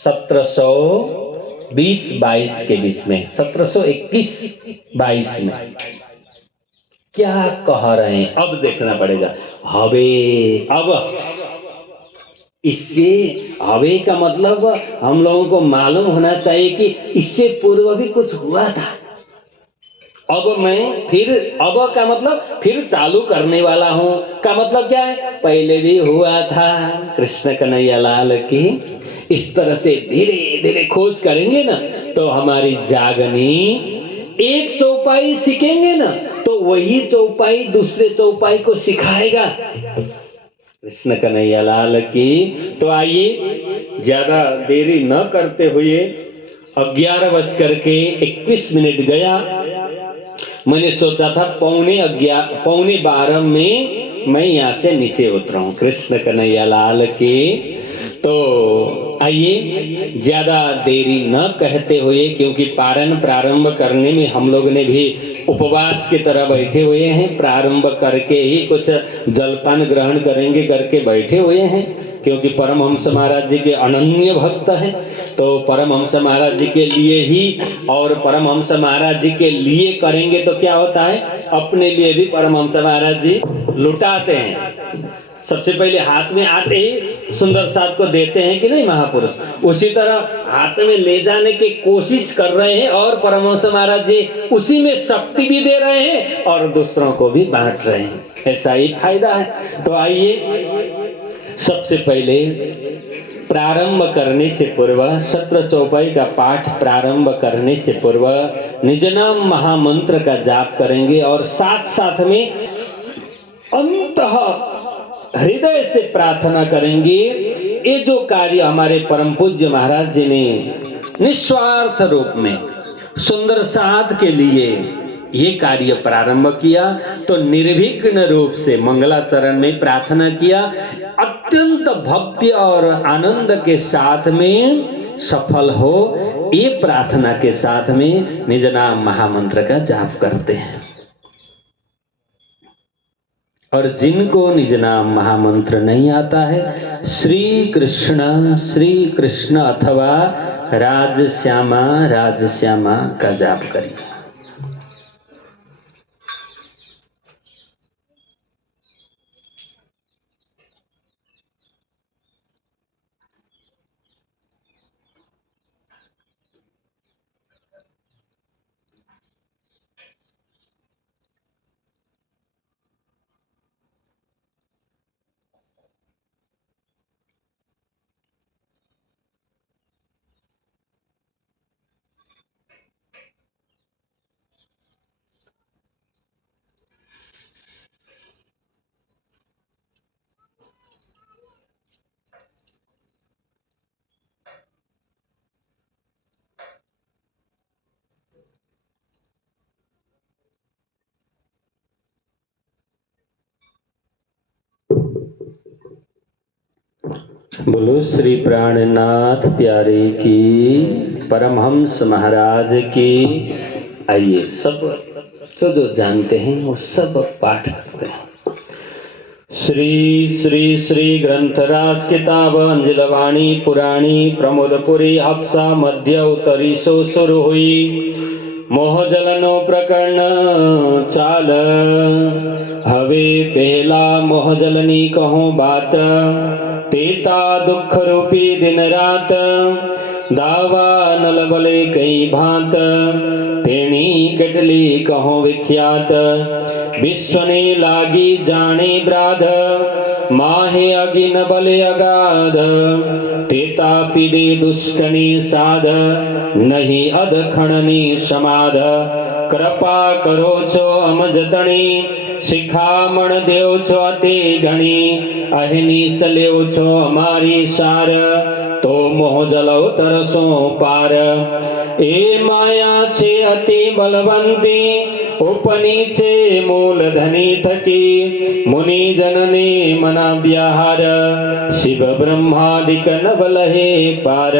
1720-22 के बीच में, 1721-22 में क्या कह रहे हैं अब देखना पड़ेगा। हवे, अब इससे हवे का मतलब हम लोगों को मालूम होना चाहिए कि इससे पूर्व भी कुछ हुआ था। अब का मतलब फिर चालू करने वाला हूं का मतलब क्या है, पहले भी हुआ था। कृष्ण कन्हैया लाल की। इस तरह से धीरे धीरे खोज करेंगे ना तो हमारी जागनी एक चौपाई सीखेंगे ना तो वही चौपाई दूसरे चौपाई को सिखाएगा। कृष्ण कन्हैया लाल की। तो आइए ज्यादा देरी न करते हुए 11:21 गया। मैंने सोचा था 11:45 में मैं यहाँ से नीचे उतराऊं। कृष्ण कन्हैया लाल की। तो आइए ज्यादा देरी न कहते हुए, क्योंकि पारण प्रारंभ करने में हम लोग ने भी उपवास की तरह बैठे हुए हैं, प्रारंभ करके ही कुछ जलपान ग्रहण करेंगे करके बैठे हुए हैं, क्योंकि परमहंस महाराज जी के अनन्य भक्त हैं। तो परमहंस महाराज जी के लिए ही, और परमहंस महाराज जी के लिए करेंगे तो क्या होता है, अपने लिए भी परमहंस महाराज जी लुटाते हैं। सबसे पहले हाथ में आते ही सुंदर साथ को देते हैं कि नहीं महापुरुष, उसी तरह हाथ में ले जाने की कोशिश कर रहे हैं और परमहंस महाराज जी उसी में शक्ति भी दे रहे हैं और दूसरों को भी बांट रहे हैं। ऐसा ही फायदा है। तो आइए सबसे पहले प्रारंभ करने से पूर्व, सत्र चौपाई का पाठ प्रारंभ करने से पूर्व निज नाम महामंत्र का जाप करेंगे और साथ साथ में अंतः हृदय से प्रार्थना करेंगे। ये जो कार्य हमारे परम पूज्य महाराज जी ने निस्वार्थ रूप में सुंदर साध के लिए ये कार्य प्रारंभ किया, तो निर्विघ्न रूप से मंगलाचरण में प्रार्थना किया, अत्यंत भव्य और आनंद के साथ में सफल हो, ये प्रार्थना के साथ में निज नाम महामंत्र का जाप करते हैं। और जिनको निज नाम महामंत्र नहीं आता है, श्री कृष्ण अथवा राजश्यामा का जाप करिए। बोलो श्री प्राणनाथ प्यारे की, परमहंस महाराज की। आइए सब जो जानते हैं वो सब पाठ करते हैं। श्री ग्रंथराज किताब अंजलवाणी पुराणी प्रमोदपुरी हफ्सा मध्य उत्तरी सो शुरू हुई। मोहजलनो प्रकरण चाल, हवे पहला मोहजलनी कहो बात। तेता दुख रूपी दिन रात, दावा नलबले कई भांत। तेनी केटली कहो विख्यात, विश्वने लागी जाने ब्राध। माहे अगिन बले अगाध, तेता पीड़े दुष्टनी साध। नहीं अधखणनी समाध, कृपा करो छो अमजतणी। शिखामण देव छो अति घणी, अहिनी सलेव छो हमारी सार। तो मोह जलो तरसो पार, ए माया छे अति बलवंती। उपनी छे मूल धनी थकी, मुनि जनने मना व्याहार। शिव ब्रह्मादिक नवलहे पार,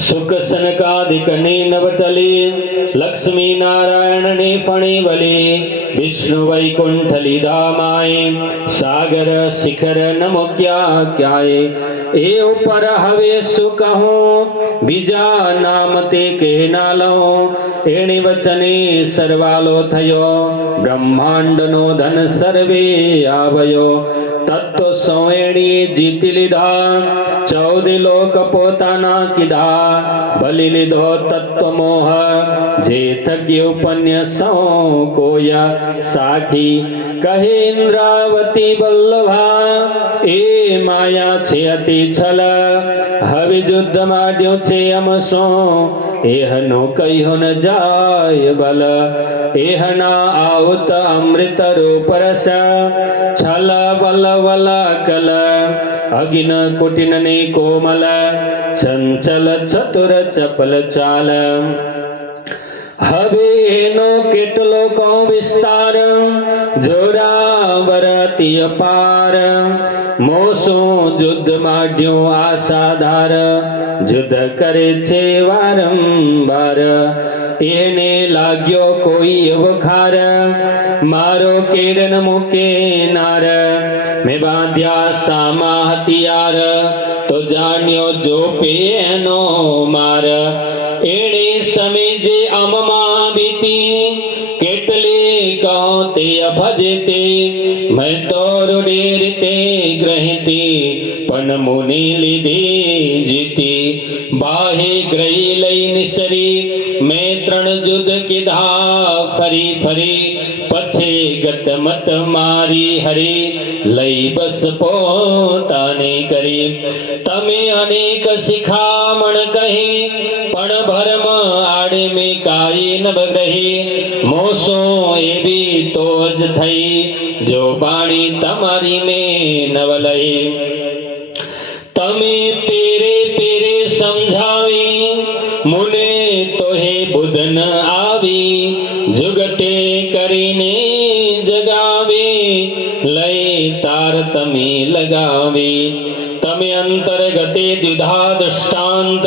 सुख सनकादिक ने नवतली। लक्ष्मी नारायण ने फणे बली, विष्णु वैकुंठ लीधामाए। सागर शिखर नमो क्या क्याए, ए ऊपर हवे सुकहो। बीजा नाम ते कह नालो, एणी वचने सर्वालो थयो। ब्रह्मांड नो धन सर्वे आवयो, તત્વ સંવેડી જીતી લીધા 14 લોક પોતાના કીધા ભલી લીધો તત્વ મોહ જે થકી ઉપન્ય સૌ કોયા સાખી કહે ઇન્દ્રાવતી વલ્લભા એ માયા છે અતિ છલ હવે યુદ્ધ માંડ્યો છે અમસો એહનો કહ્યો ન જાય બલ એહના આવત અમૃત રૂપ રસ છલ બલ વલ કલ અગિન કુટિન ને કોમલ ચંચલ ચતુર ચપલ ચાલ હવે એનો કેટલો કહો વિસ્તાર જોરાવર અતિ અપાર મોસો યુદ્ધ માંડ્યો આશાધાર યુદ્ધ કરે છે વારંવાર એને લાગ્યો કોઈ વખાર મારો કેડન મૂકે નાર મેં બાંધ્યા સામા હથિયાર તો જાણ્યો જો પેનો માર એણે સમે જે અમમાં બીતી કેટલી કહો તે ભજે તે મેં તો રૂડે રીતે ગ્રહિતી પણ મુનિ લીધી જીતી બાહે ગ્રહી લઈ નિસરી મેં 3 યુદ્ધ કીધા ફરી ફરી પછી ગત મત મારી હરી લઈ બસ પોતાને કરી તમે અનેક શિખામણ કહી પણ ભરમ આડે મેં કાઈ ન બગ્રહી મોસો એવી તો જ થઈ જો બાણી તમારી મેં નવ લઈ તમે પેરે પેરે સમજાવી મુને તો હે બુધન આવી જુગટે કરીને જગાવી લઈ તાર તમે લગાવી તમે અંતર્ગતે દીધા દૃષ્ટાંત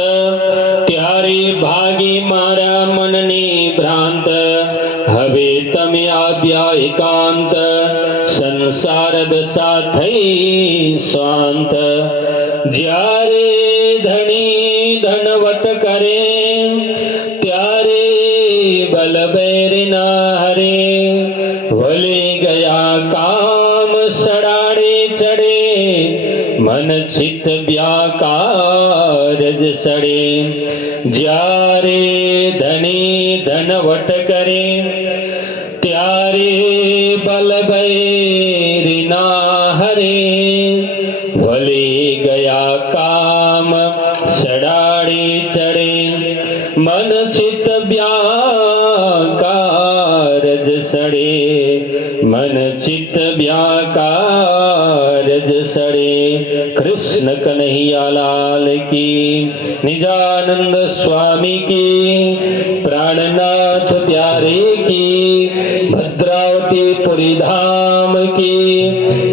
ત્યારે ભાગી મારા મનની ભ્રાંત હવે તમે આદ્યા એકાંત સંસાર દશા થઈ શાંત જ્યારે ધણી ધનવટ કરે ત્યારે બલબેરી ના હરે વલી ગયા કામ સડાડે ચડે મન ચિત્ત વ્યાકાર જ સડે જ્યારે ધણી ધનવટ કરે ત્યારે બલબેરી ના હરે વલી ગયા કામ સડાડી ચડે મન ચિત્ત વ્યાકાર જ સડે મન ચિત્ત વ્યાકાર જ સડે કૃષ્ણ કનૈયા લાલ કી નિજાનંદ સ્વામી કી પ્રાણનાથ પ્યારે કી ભદ્રાવતી પુરી ધામ કી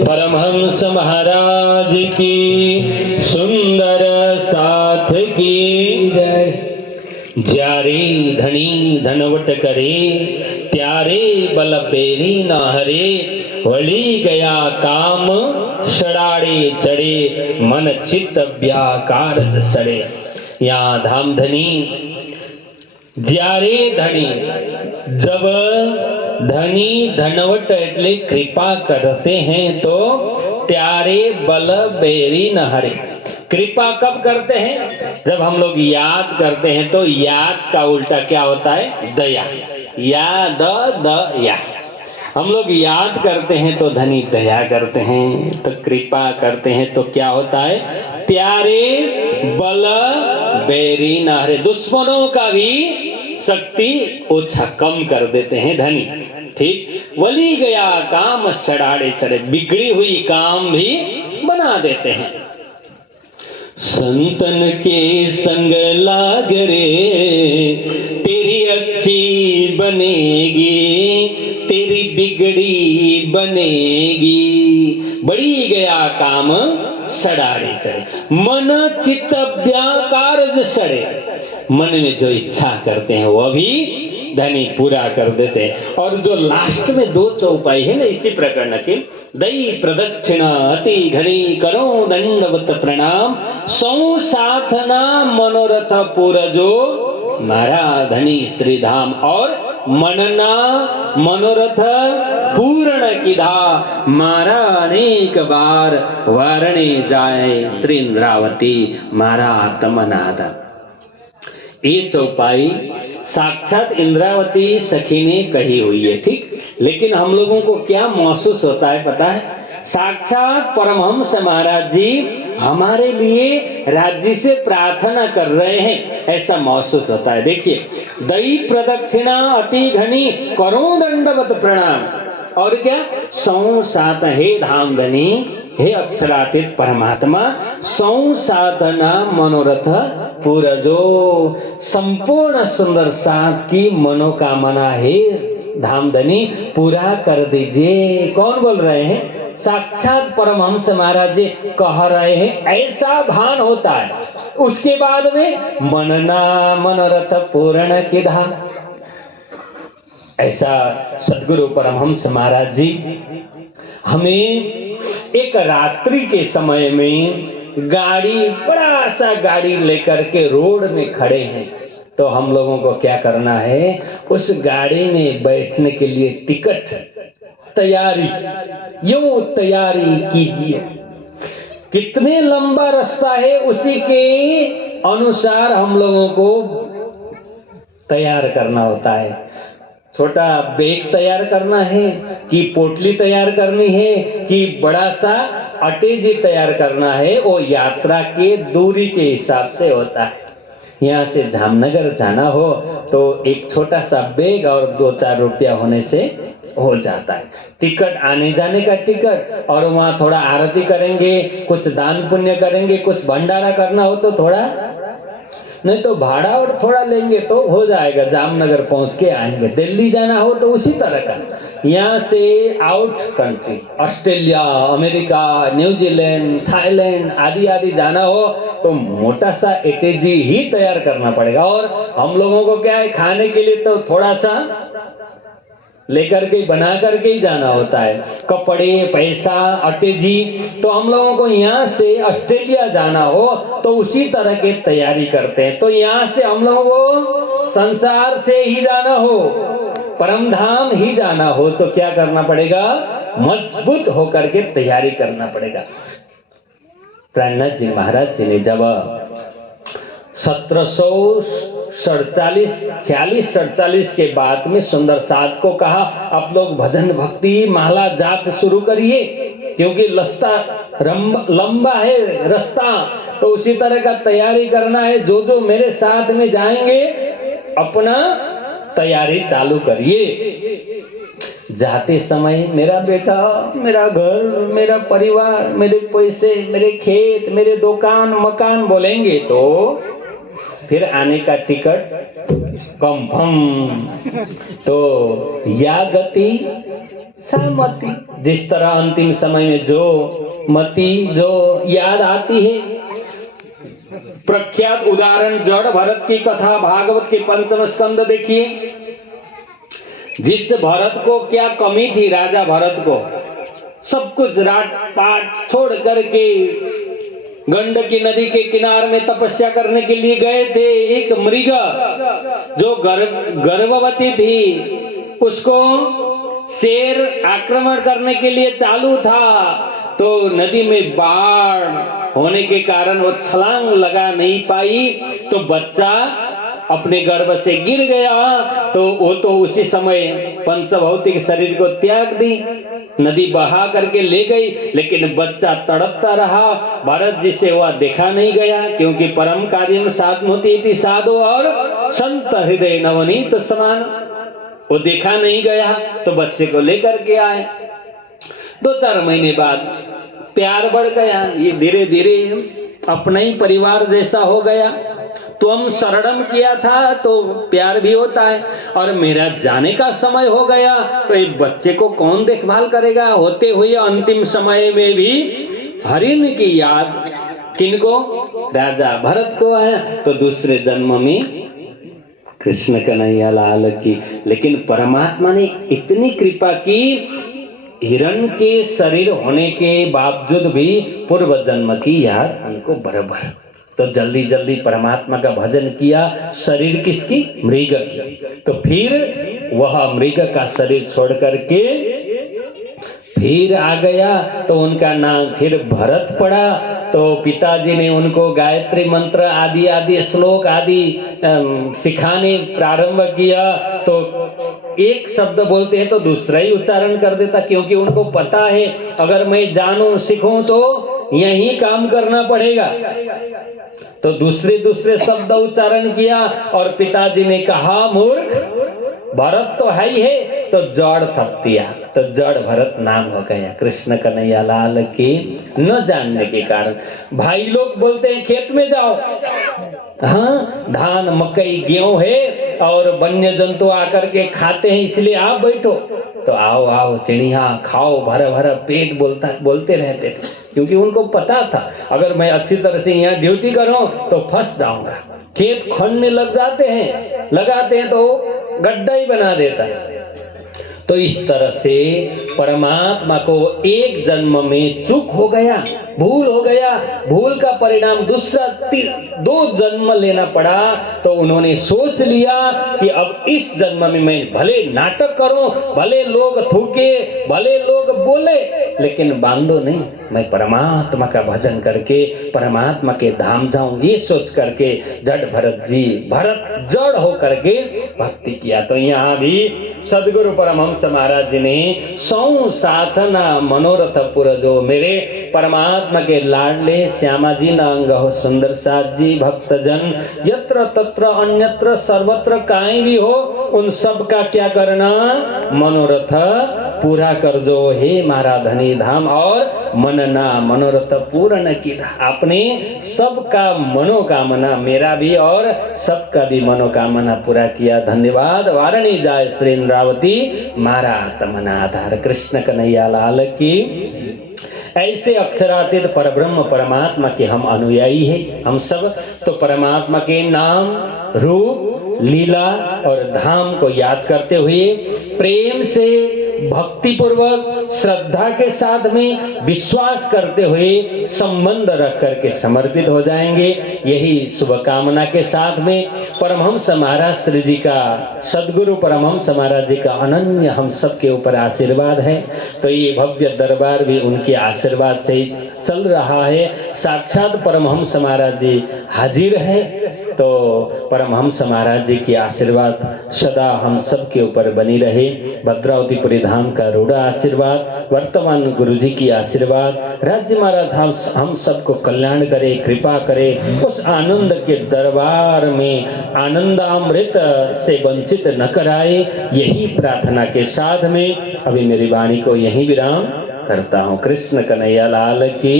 परमहंस महाराज की सुंदर साथ की जय જ્યારે ધણી ધનવટ કરે ત્યારે બલ બેરી ના હરે વળી ગયા કામ સડાડે ચડે મન ચિત્ત વ્યાકાર સડે यहाँ धाम धनी જ્યારે ધણી जब धनी धनवट એટલે कृपा करते हैं तो त्यारे बल बेरी न हरे कृपा कब करते हैं जब हम लोग याद करते हैं तो याद का उल्टा क्या होता है दया याद दया हम लोग याद करते हैं तो धनी दया करते हैं तो कृपा करते हैं तो क्या होता है त्यारे बल बेरी न हरे दुश्मनों का भी शक्ति ओछा कम कर देते हैं धनी ठीक वली गया काम सड़ाड़े चढ़े बिगड़ी हुई काम भी बना देते हैं संतन के संग लाग रे तेरी अच्छी बनेगी तेरी बिगड़ी बनेगी बड़ी गया काम सड़ाड़े चढ़े मन चित्त व्याकार सड़े मन में जो इच्छा करते हैं वो भी धनी पूरा कर देते हैं और जो लास्ट में 2 चौपाई है ना इसी प्रकरण के दई प्रदक्षिणा अति घनी करो दंडवत प्रणाम सौ साथना मनोरथ पूरजो मारा धनी श्री धाम और मनना मनोरथ पूर्ण किधा, मारा अनेक बार वारणे जाए श्री इंद्रावती, मारा आत्मनाद। ये चौपाई साक्षात इंद्रावती सखी ने कही हुई है, ठीक। लेकिन हम लोगों को क्या महसूस होता है पता है? साक्षात परमहंस महाराज जी हमारे लिए राज्य से प्रार्थना कर रहे हैं, ऐसा महसूस होता है। देखिए, दई प्रदक्षिणा अति घनी करो दंडवत प्रणाम, और क्या 107 हे धामधनी, हे अक्षरातीत परमात्मा, 107 मनोरथ पूरजो, संपूर्ण सुंदर सात की मनोकामना है धामधनी पूरा कर दीजिए। कौन बोल रहे हैं? साक्षात परमहंस महाराज जी कह रहे हैं, ऐसा भान होता है। उसके बाद में मनना मनोरथ पूर्ण किधा, ऐसा सदगुरु परमहंस महाराज जी हमें एक रात्रि के समय में गाड़ी, बड़ा सा गाड़ी लेकर के रोड में खड़े हैं, तो हम लोगों को क्या करना है? उस गाड़ी में बैठने के लिए टिकट तैयारी, यूं तैयारी कीजिए। कितने लंबा रास्ता है उसी के अनुसार हम लोगों को तैयार करना होता है। छोटा बैग तैयार करना है कि पोटली तैयार करनी है कि बड़ा सा अटैची तैयार करना है, वो यात्रा के दूरी के हिसाब से होता है। यहाँ से जामनगर जाना हो तो एक छोटा सा बैग और 2-4 रुपया होने से हो जाता है। टिकट, आने जाने का टिकट, और वहाँ थोड़ा आरती करेंगे, कुछ दान पुण्य करेंगे, कुछ भंडारा करना हो तो थोड़ा, नहीं तो भाड़ा और थोड़ा लेंगे तो हो जाएगा, जामनगर पहुंच के आएंगे। दिल्ली जाना हो तो उसी तरह का। यहाँ से out country, Australia, America, New Zealand, Thailand आदि आदि जाना हो तो मोटा सा एटेजी ही तैयार करना पड़ेगा। और हम लोगों को क्या है, खाने के लिए तो थोड़ा सा लेकर के बना करके ही जाना होता है, कपड़े, पैसा, अटैची। तो हम लोगों को यहाँ से ऑस्ट्रेलिया जाना हो तो उसी तरह की तैयारी करते हैं। तो यहाँ से हम लोगों को संसार से ही जाना हो, परमधाम ही जाना हो तो क्या करना पड़ेगा? मजबूत होकर के तैयारी करना पड़ेगा। प्राणनाथ जी महाराज जी ने जब 1746 के बाद में सुंदर साध को कहा, आप लोग भजन भक्ति माला जाप शुरू करिए, क्योंकि लंबा है रास्ता, तो उसी तरह का तैयारी करना है। जो जो मेरे साथ में जाएंगे अपना तैयारी चालू करिए। जाते समय मेरा बेटा, मेरा घर, मेरा परिवार, मेरे पैसे, मेरे खेत, मेरे दुकान मकान बोलेंगे तो फिर आने का टिकट कंफर्म। तो या गति समति, जिस तरह अंतिम समय में जो मति जो याद आती है। प्रख्यात उदाहरण जड़ भरत की कथा, भागवत के 5वें स्कंद देखिए। जिस भरत को क्या कमी थी, राजा भरत को सब कुछ रात पाट छोड़ करके गंडकी नदी के किनारे में तपस्या करने के लिए गए थे। एक मृग जो गर्भवती थी, उसको शेर आक्रमण करने के लिए चालू था, तो नदी में बाढ़ होने के कारण वो छलांग लगा नहीं पाई, तो बच्चा अपने गर्भ से गिर गया। तो वो तो उसी समय पंचभौतिक शरीर को त्याग दी, नदी बहा करके ले गई, लेकिन बच्चा तड़पता रहा। भरत जी से वह देखा नहीं गया, क्योंकि परम कार्य में साधुमती थी साधु और संत हृदय नवनीत समान, वो देखा नहीं गया। तो बच्चे को लेकर के आए। 2-4 महीने बाद प्यार बढ़ गया, ये धीरे धीरे अपना ही परिवार जैसा हो गया। तो हम शरणम किया था तो प्यार भी होता है, और मेरा जाने का समय हो गया तो एक बच्चे को कौन देखभाल करेगा। होते हुए अंतिम समय में भी हरिण की याद किनको? राजा भरत को आया। तो दूसरे जन्म में कृष्ण कन्हैया लाल की। लेकिन परमात्मा ने इतनी कृपा की, हिरण के शरीर होने के बावजूद भी पूर्व जन्म की याद हमको बराबर तो जल्दी जल्दी परमात्मा का भजन किया। शरीर किसकी? मृग की। तो फिर वह मृग का शरीर छोड़ करके फिर आ गया, तो उनका नाम फिर भरत पड़ा। तो पिताजी ने उनको गायत्री मंत्र आदि आदि श्लोक आदि सिखाने प्रारंभ किया। तो एक शब्द बोलते हैं तो दूसरा ही उच्चारण कर देता, क्योंकि उनको पता है अगर मैं जानूं सीखूं तो यही काम करना पड़ेगा। तो दूसरे दूसरे शब्द उच्चारण किया और पिताजी ने कहा, मूर्ख, भरत तो है ही है, तो जड़ थप दिया, तो जड़ भरत नाम हो गया। कृष्ण कन्हैया लाल की। न जानने के कारण भाई लोग बोलते हैं खेत में जाओ, हाँ धान मकई गेहूं है और वन्य जंतु आकर के खाते हैं, इसलिए आप बैठो। तो आओ आओ चिड़िया खाओ, भरा भरा पेट बोलते रहते थे, क्योंकि उनको पता था अगर मैं अच्छी तरह से यहाँ ड्यूटी करूं तो फंस जाऊंगा। खेत खनने लग जाते हैं, लगाते हैं तो गड्ढा ही बना देता है। तो इस तरह से परमात्मा को एक जन्म में चूक हो गया, भूल हो गया, भूल का परिणाम दूसरा 2 जन्म लेना पड़ा। तो उन्होंने सोच लिया कि अब इस जन्म में मैं भले नाटक करूं, भले लोग थूके, भले लोग बोले, लेकिन बांधो नहीं, मैं परमात्मा का भजन करके परमात्मा के धाम जाऊं। ये सोच करके जड़ भरत जी भरत जड़ हो करके भक्ति किया। तो यहाँ भी सदगुरु परमहंस महाराज जी ने 100 साधना मनोरथ पुर जो मेरे परमात्मा के लाडले श्यामा जी नांग हो सुंदर साथ जी भक्तजन यत्र तत्र अन्यत्र सर्वत्र कहीं भी हो, उन सब का क्या करना? मनोरथ पूरा कर जो हे मारा धनी धाम, और मनना मनोरथ पूर्ण की। आपने सबका मनोकामना, मेरा भी और सबका भी मनोकामना पूरा किया। धन्यवाद। वारणी जाय श्री इंद्रावती मारा तमना आधार। कृष्ण कन्हैया लाल की। ऐसे अक्षरातीत परब्रह्म परमात्मा के हम अनुयायी हैं हम सब। तो परमात्मा के नाम, रूप, लीला और धाम को याद करते हुए प्रेम से, भक्ति पूर्वक, श्रद्धा के साथ में, विश्वास करते हुए संबंध रख करके समर्पित हो जाएंगे। यही शुभकामना के साथ में परमहंस महाराज श्री जी का, सदगुरु परमहंस महाराज जी का अनन्य हम सब के ऊपर आशीर्वाद है। तो ये भव्य दरबार भी उनके आशीर्वाद से ही चल रहा है। साक्षात परमहंस महाराज जी हाजिर है। तो परमहंस महाराज जी की आशीर्वाद सदा हम सब के ऊपर बनी रहे। भद्रावतीपुरी धाम का रूढ़ आशीर्वाद, वर्तमान गुरु जी की आशीर्वाद, राज्य महाराज हम सबको कल्याण करे, कृपा करे, उस आनंद के दरबार में आनंदामृत से वंचित न कराए। यही प्रार्थना के साथ में अभी मेरी वाणी को यहीं विराम करता हूँ। कृष्ण कन्हैया लाल की।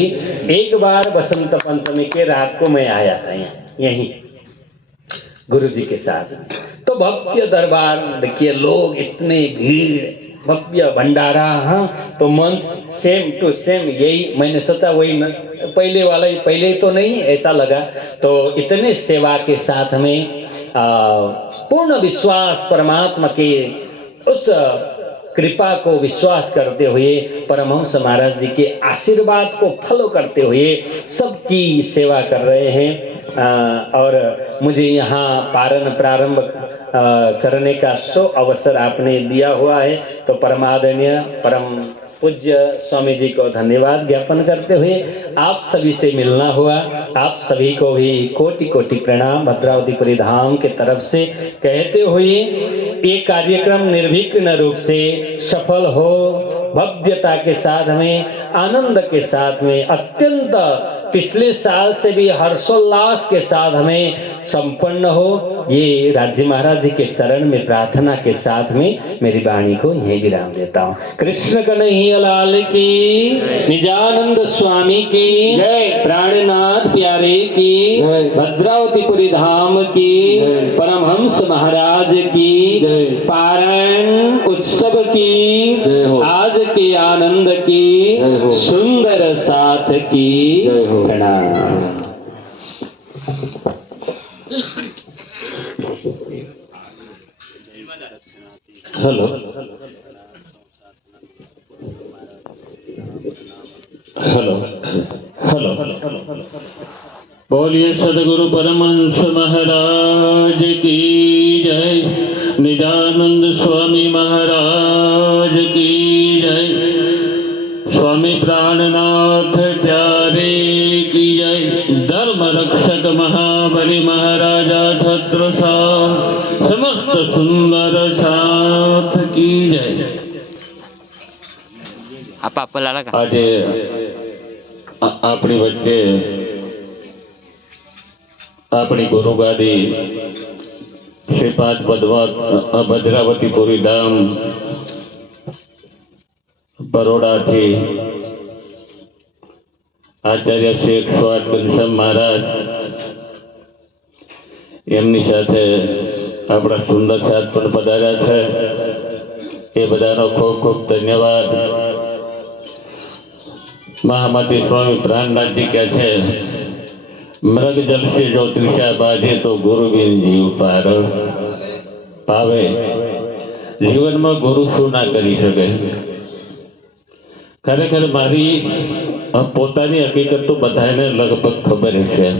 एक बार बसंत पंचमी के रात को मैं आया था यहीं गुरु जी के साथ। तो भव्य दरबार, देखिए लोग इतने भीड़, भव्य भंडारा, हाँ तो मंच सेम टू सेम यही मैंने सोचा वही पहले वाला ही, पहले तो नहीं ऐसा लगा। तो इतने सेवा के साथ में पूर्ण विश्वास परमात्मा के उस कृपा को विश्वास करते हुए परमहंस महाराज जी के आशीर्वाद को फॉलो करते हुए सबकी सेवा कर रहे हैं। और मुझे यहाँ पारण प्रारंभ करने का अवसर आपने दिया हुआ है। तो परमादरणीय परम पूज्य स्वामी जी को धन्यवाद ज्ञापन करते हुए आप सभी से मिलना हुआ। आप सभी को भी कोटि कोटि प्रणाम भद्रावतीपुरी धाम के तरफ से कहते हुए ये कार्यक्रम निर्विघ्न रूप से सफल हो, भव्यता के साथ में, आनंद के साथ में, अत्यंत पिछले साल से भी हर्षोल्लास के साथ हमें संपन्न हो, ये राज्य महाराज जी के चरण में प्रार्थना के साथ में मेरी वाणी को यही विराम देता हूँ। कृष्ण कन्हैया लाल की, निजानंद स्वामी की, प्राणनाथ प्यारे की, भद्रावतीपुरी धाम की, परमहंस महाराज की, पारायण उत्सव की, आज के आनंद की, सुंदर साथ की प्रणाम। हेलो हेलो हेलो बोलिए सदगुरु परमहंस महाराज की जय। निजानंद स्वामी महाराज की जय। स्वामी प्राणनाथ प्यारे की जय। धर्म रक्षक महाबली महाराजा छत्र समस्त सुंदर साथ की जय। આપા પલાળા કા આજે આપણી વચ્ચે આપણી ગુરુગાદી શ્રીપાદ ભદ્રાવતીપુરી ધામ બરોડાથી આચાર્ય શ્રી 108 ઘનશ્યામ મહારાજ એમની સાથે આપણા સુંદર સાથ પણ પધાર્યા છે। એ બધાનો ખૂબ ખૂબ ધન્યવાદ। महामती स्वामी प्राणनाथ जी कहते हैं मृग जल से जो तृषा बाधे तो गुरु बिन जीव पार पावे। जीवन में गुरु शू ना करी सके। खरेखर मारी पोतानी हकीकत तो बधाने लगभग खबर है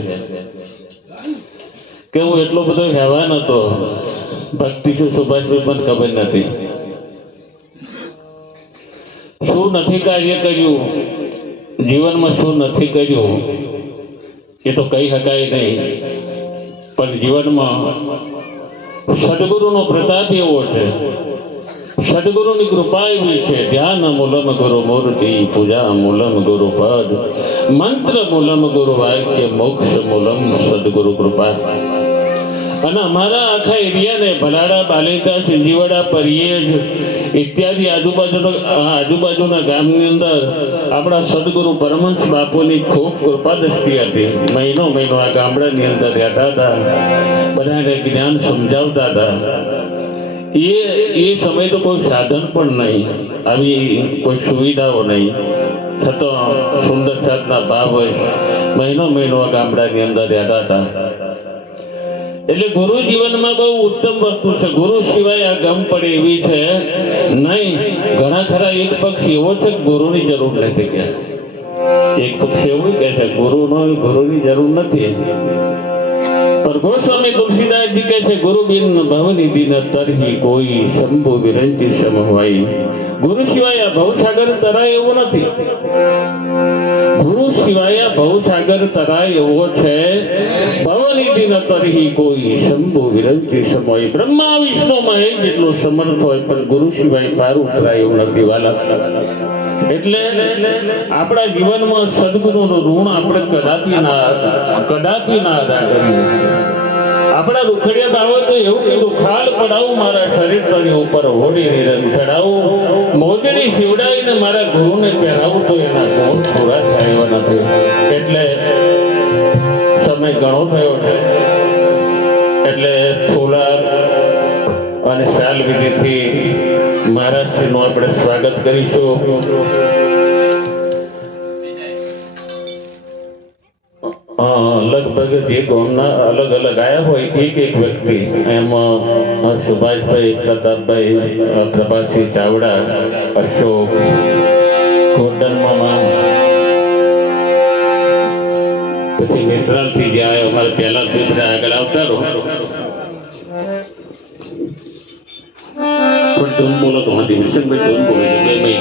कि हूँ एटलो बधो हेवान हतो भक्ति शू सुभाष पण खबर नथी शू नथी कार्य कर्युं जीवन में शू नहीं कर्યું ये तो कही शकाय नहीं। पर जीवन में सदगुरु नो प्रताप एवो छे। सदगुरु की कृपा एवी छे। ध्यान मूलम गुरु मूर्ति पूजा मूलम गुरु पद मंत्र मूलम गुरु वाक्य मोक्ष मूलम सदगुरु कृपा। અને અમારા આખા એરિયાને ભલાડા બાલેતા સિંજીવાડા પરિયેજ ઇત્યાદિ આજુબાજુના ગામની અંદર આપણા સદગુરુ પરમહંસ બાપુની ખૂબ કૃપા દ્રષ્ટિ હતી। મહિનો આ ગામડાની અંદર રહેતા હતા, બધાને જ્ઞાન સમજાવતા હતા। એ સમય તો કોઈ સાધન પણ નહીં, આવી કોઈ સુવિધાઓ નહીં, છતાં સુંદર સાધના ભાવ હોય મહિનો આ ગામડાની અંદર રહેતા હતા। એટલે ગુરુ જીવનમાં બહુ ઉત્તમ વસ્તુ છે। ગુરુ સિવાય આ ગમ પડે એવી છે નહીં। ઘણા ખરા એક પક્ષ એવો છે કે ગુરુની જરૂર નથી કે એક પક્ષ એવું કહે છે ગુરુની જરૂર નથી। पर गोस्वामी तुलसीदास जी कहते गुरु बिन भवनिधि न तरही कोई शंभु विरंची सम होई। गुरु सिवाय भवसागर तराय एवो नथी। गुरु सिवाय भवसागर तराय एवो छे। भवनिधि न तरही कोई शंभु विरंची सम होई। ब्रह्मा विष्णु महेश जेटलो समर्थ होय पण गुरु सिवाय पार उतराय एवो नथी वाला। એટલે આપણા જીવનમાં સદગુરુનું ઋણ આપણે કદાપી ના અદા કર્યું। આપણા રૂખડિયા બાબતો એવું કીધું ખાલ પડાવું મારા શરીર તળી ઉપર હોડી રંગ ચડાવું મોજડી શિવડાવીને મારા ગુરુને પહેરાવું તો એના ગુણ પૂરા થાય એવા નથી। એટલે સમય ઘણો થયો છે એટલે ફૂલાર અને શાલ વિધિથી મહારાજશ્રીનું આપણે સ્વાગત કરીશું। लगभग जे गामना अलग अलग आया हो एक व्यक्ति एमां सुभाषभाई, प्रतापभाई, प्रभासिंह चावड़ा, अशोक गोर्डन मामा पछी नेत्राल थी जाए अमारे पहला दूसरा आगळ आवता रहो पण तुम बोलो तो मती मिशन भाई तुम बोलो बे भाई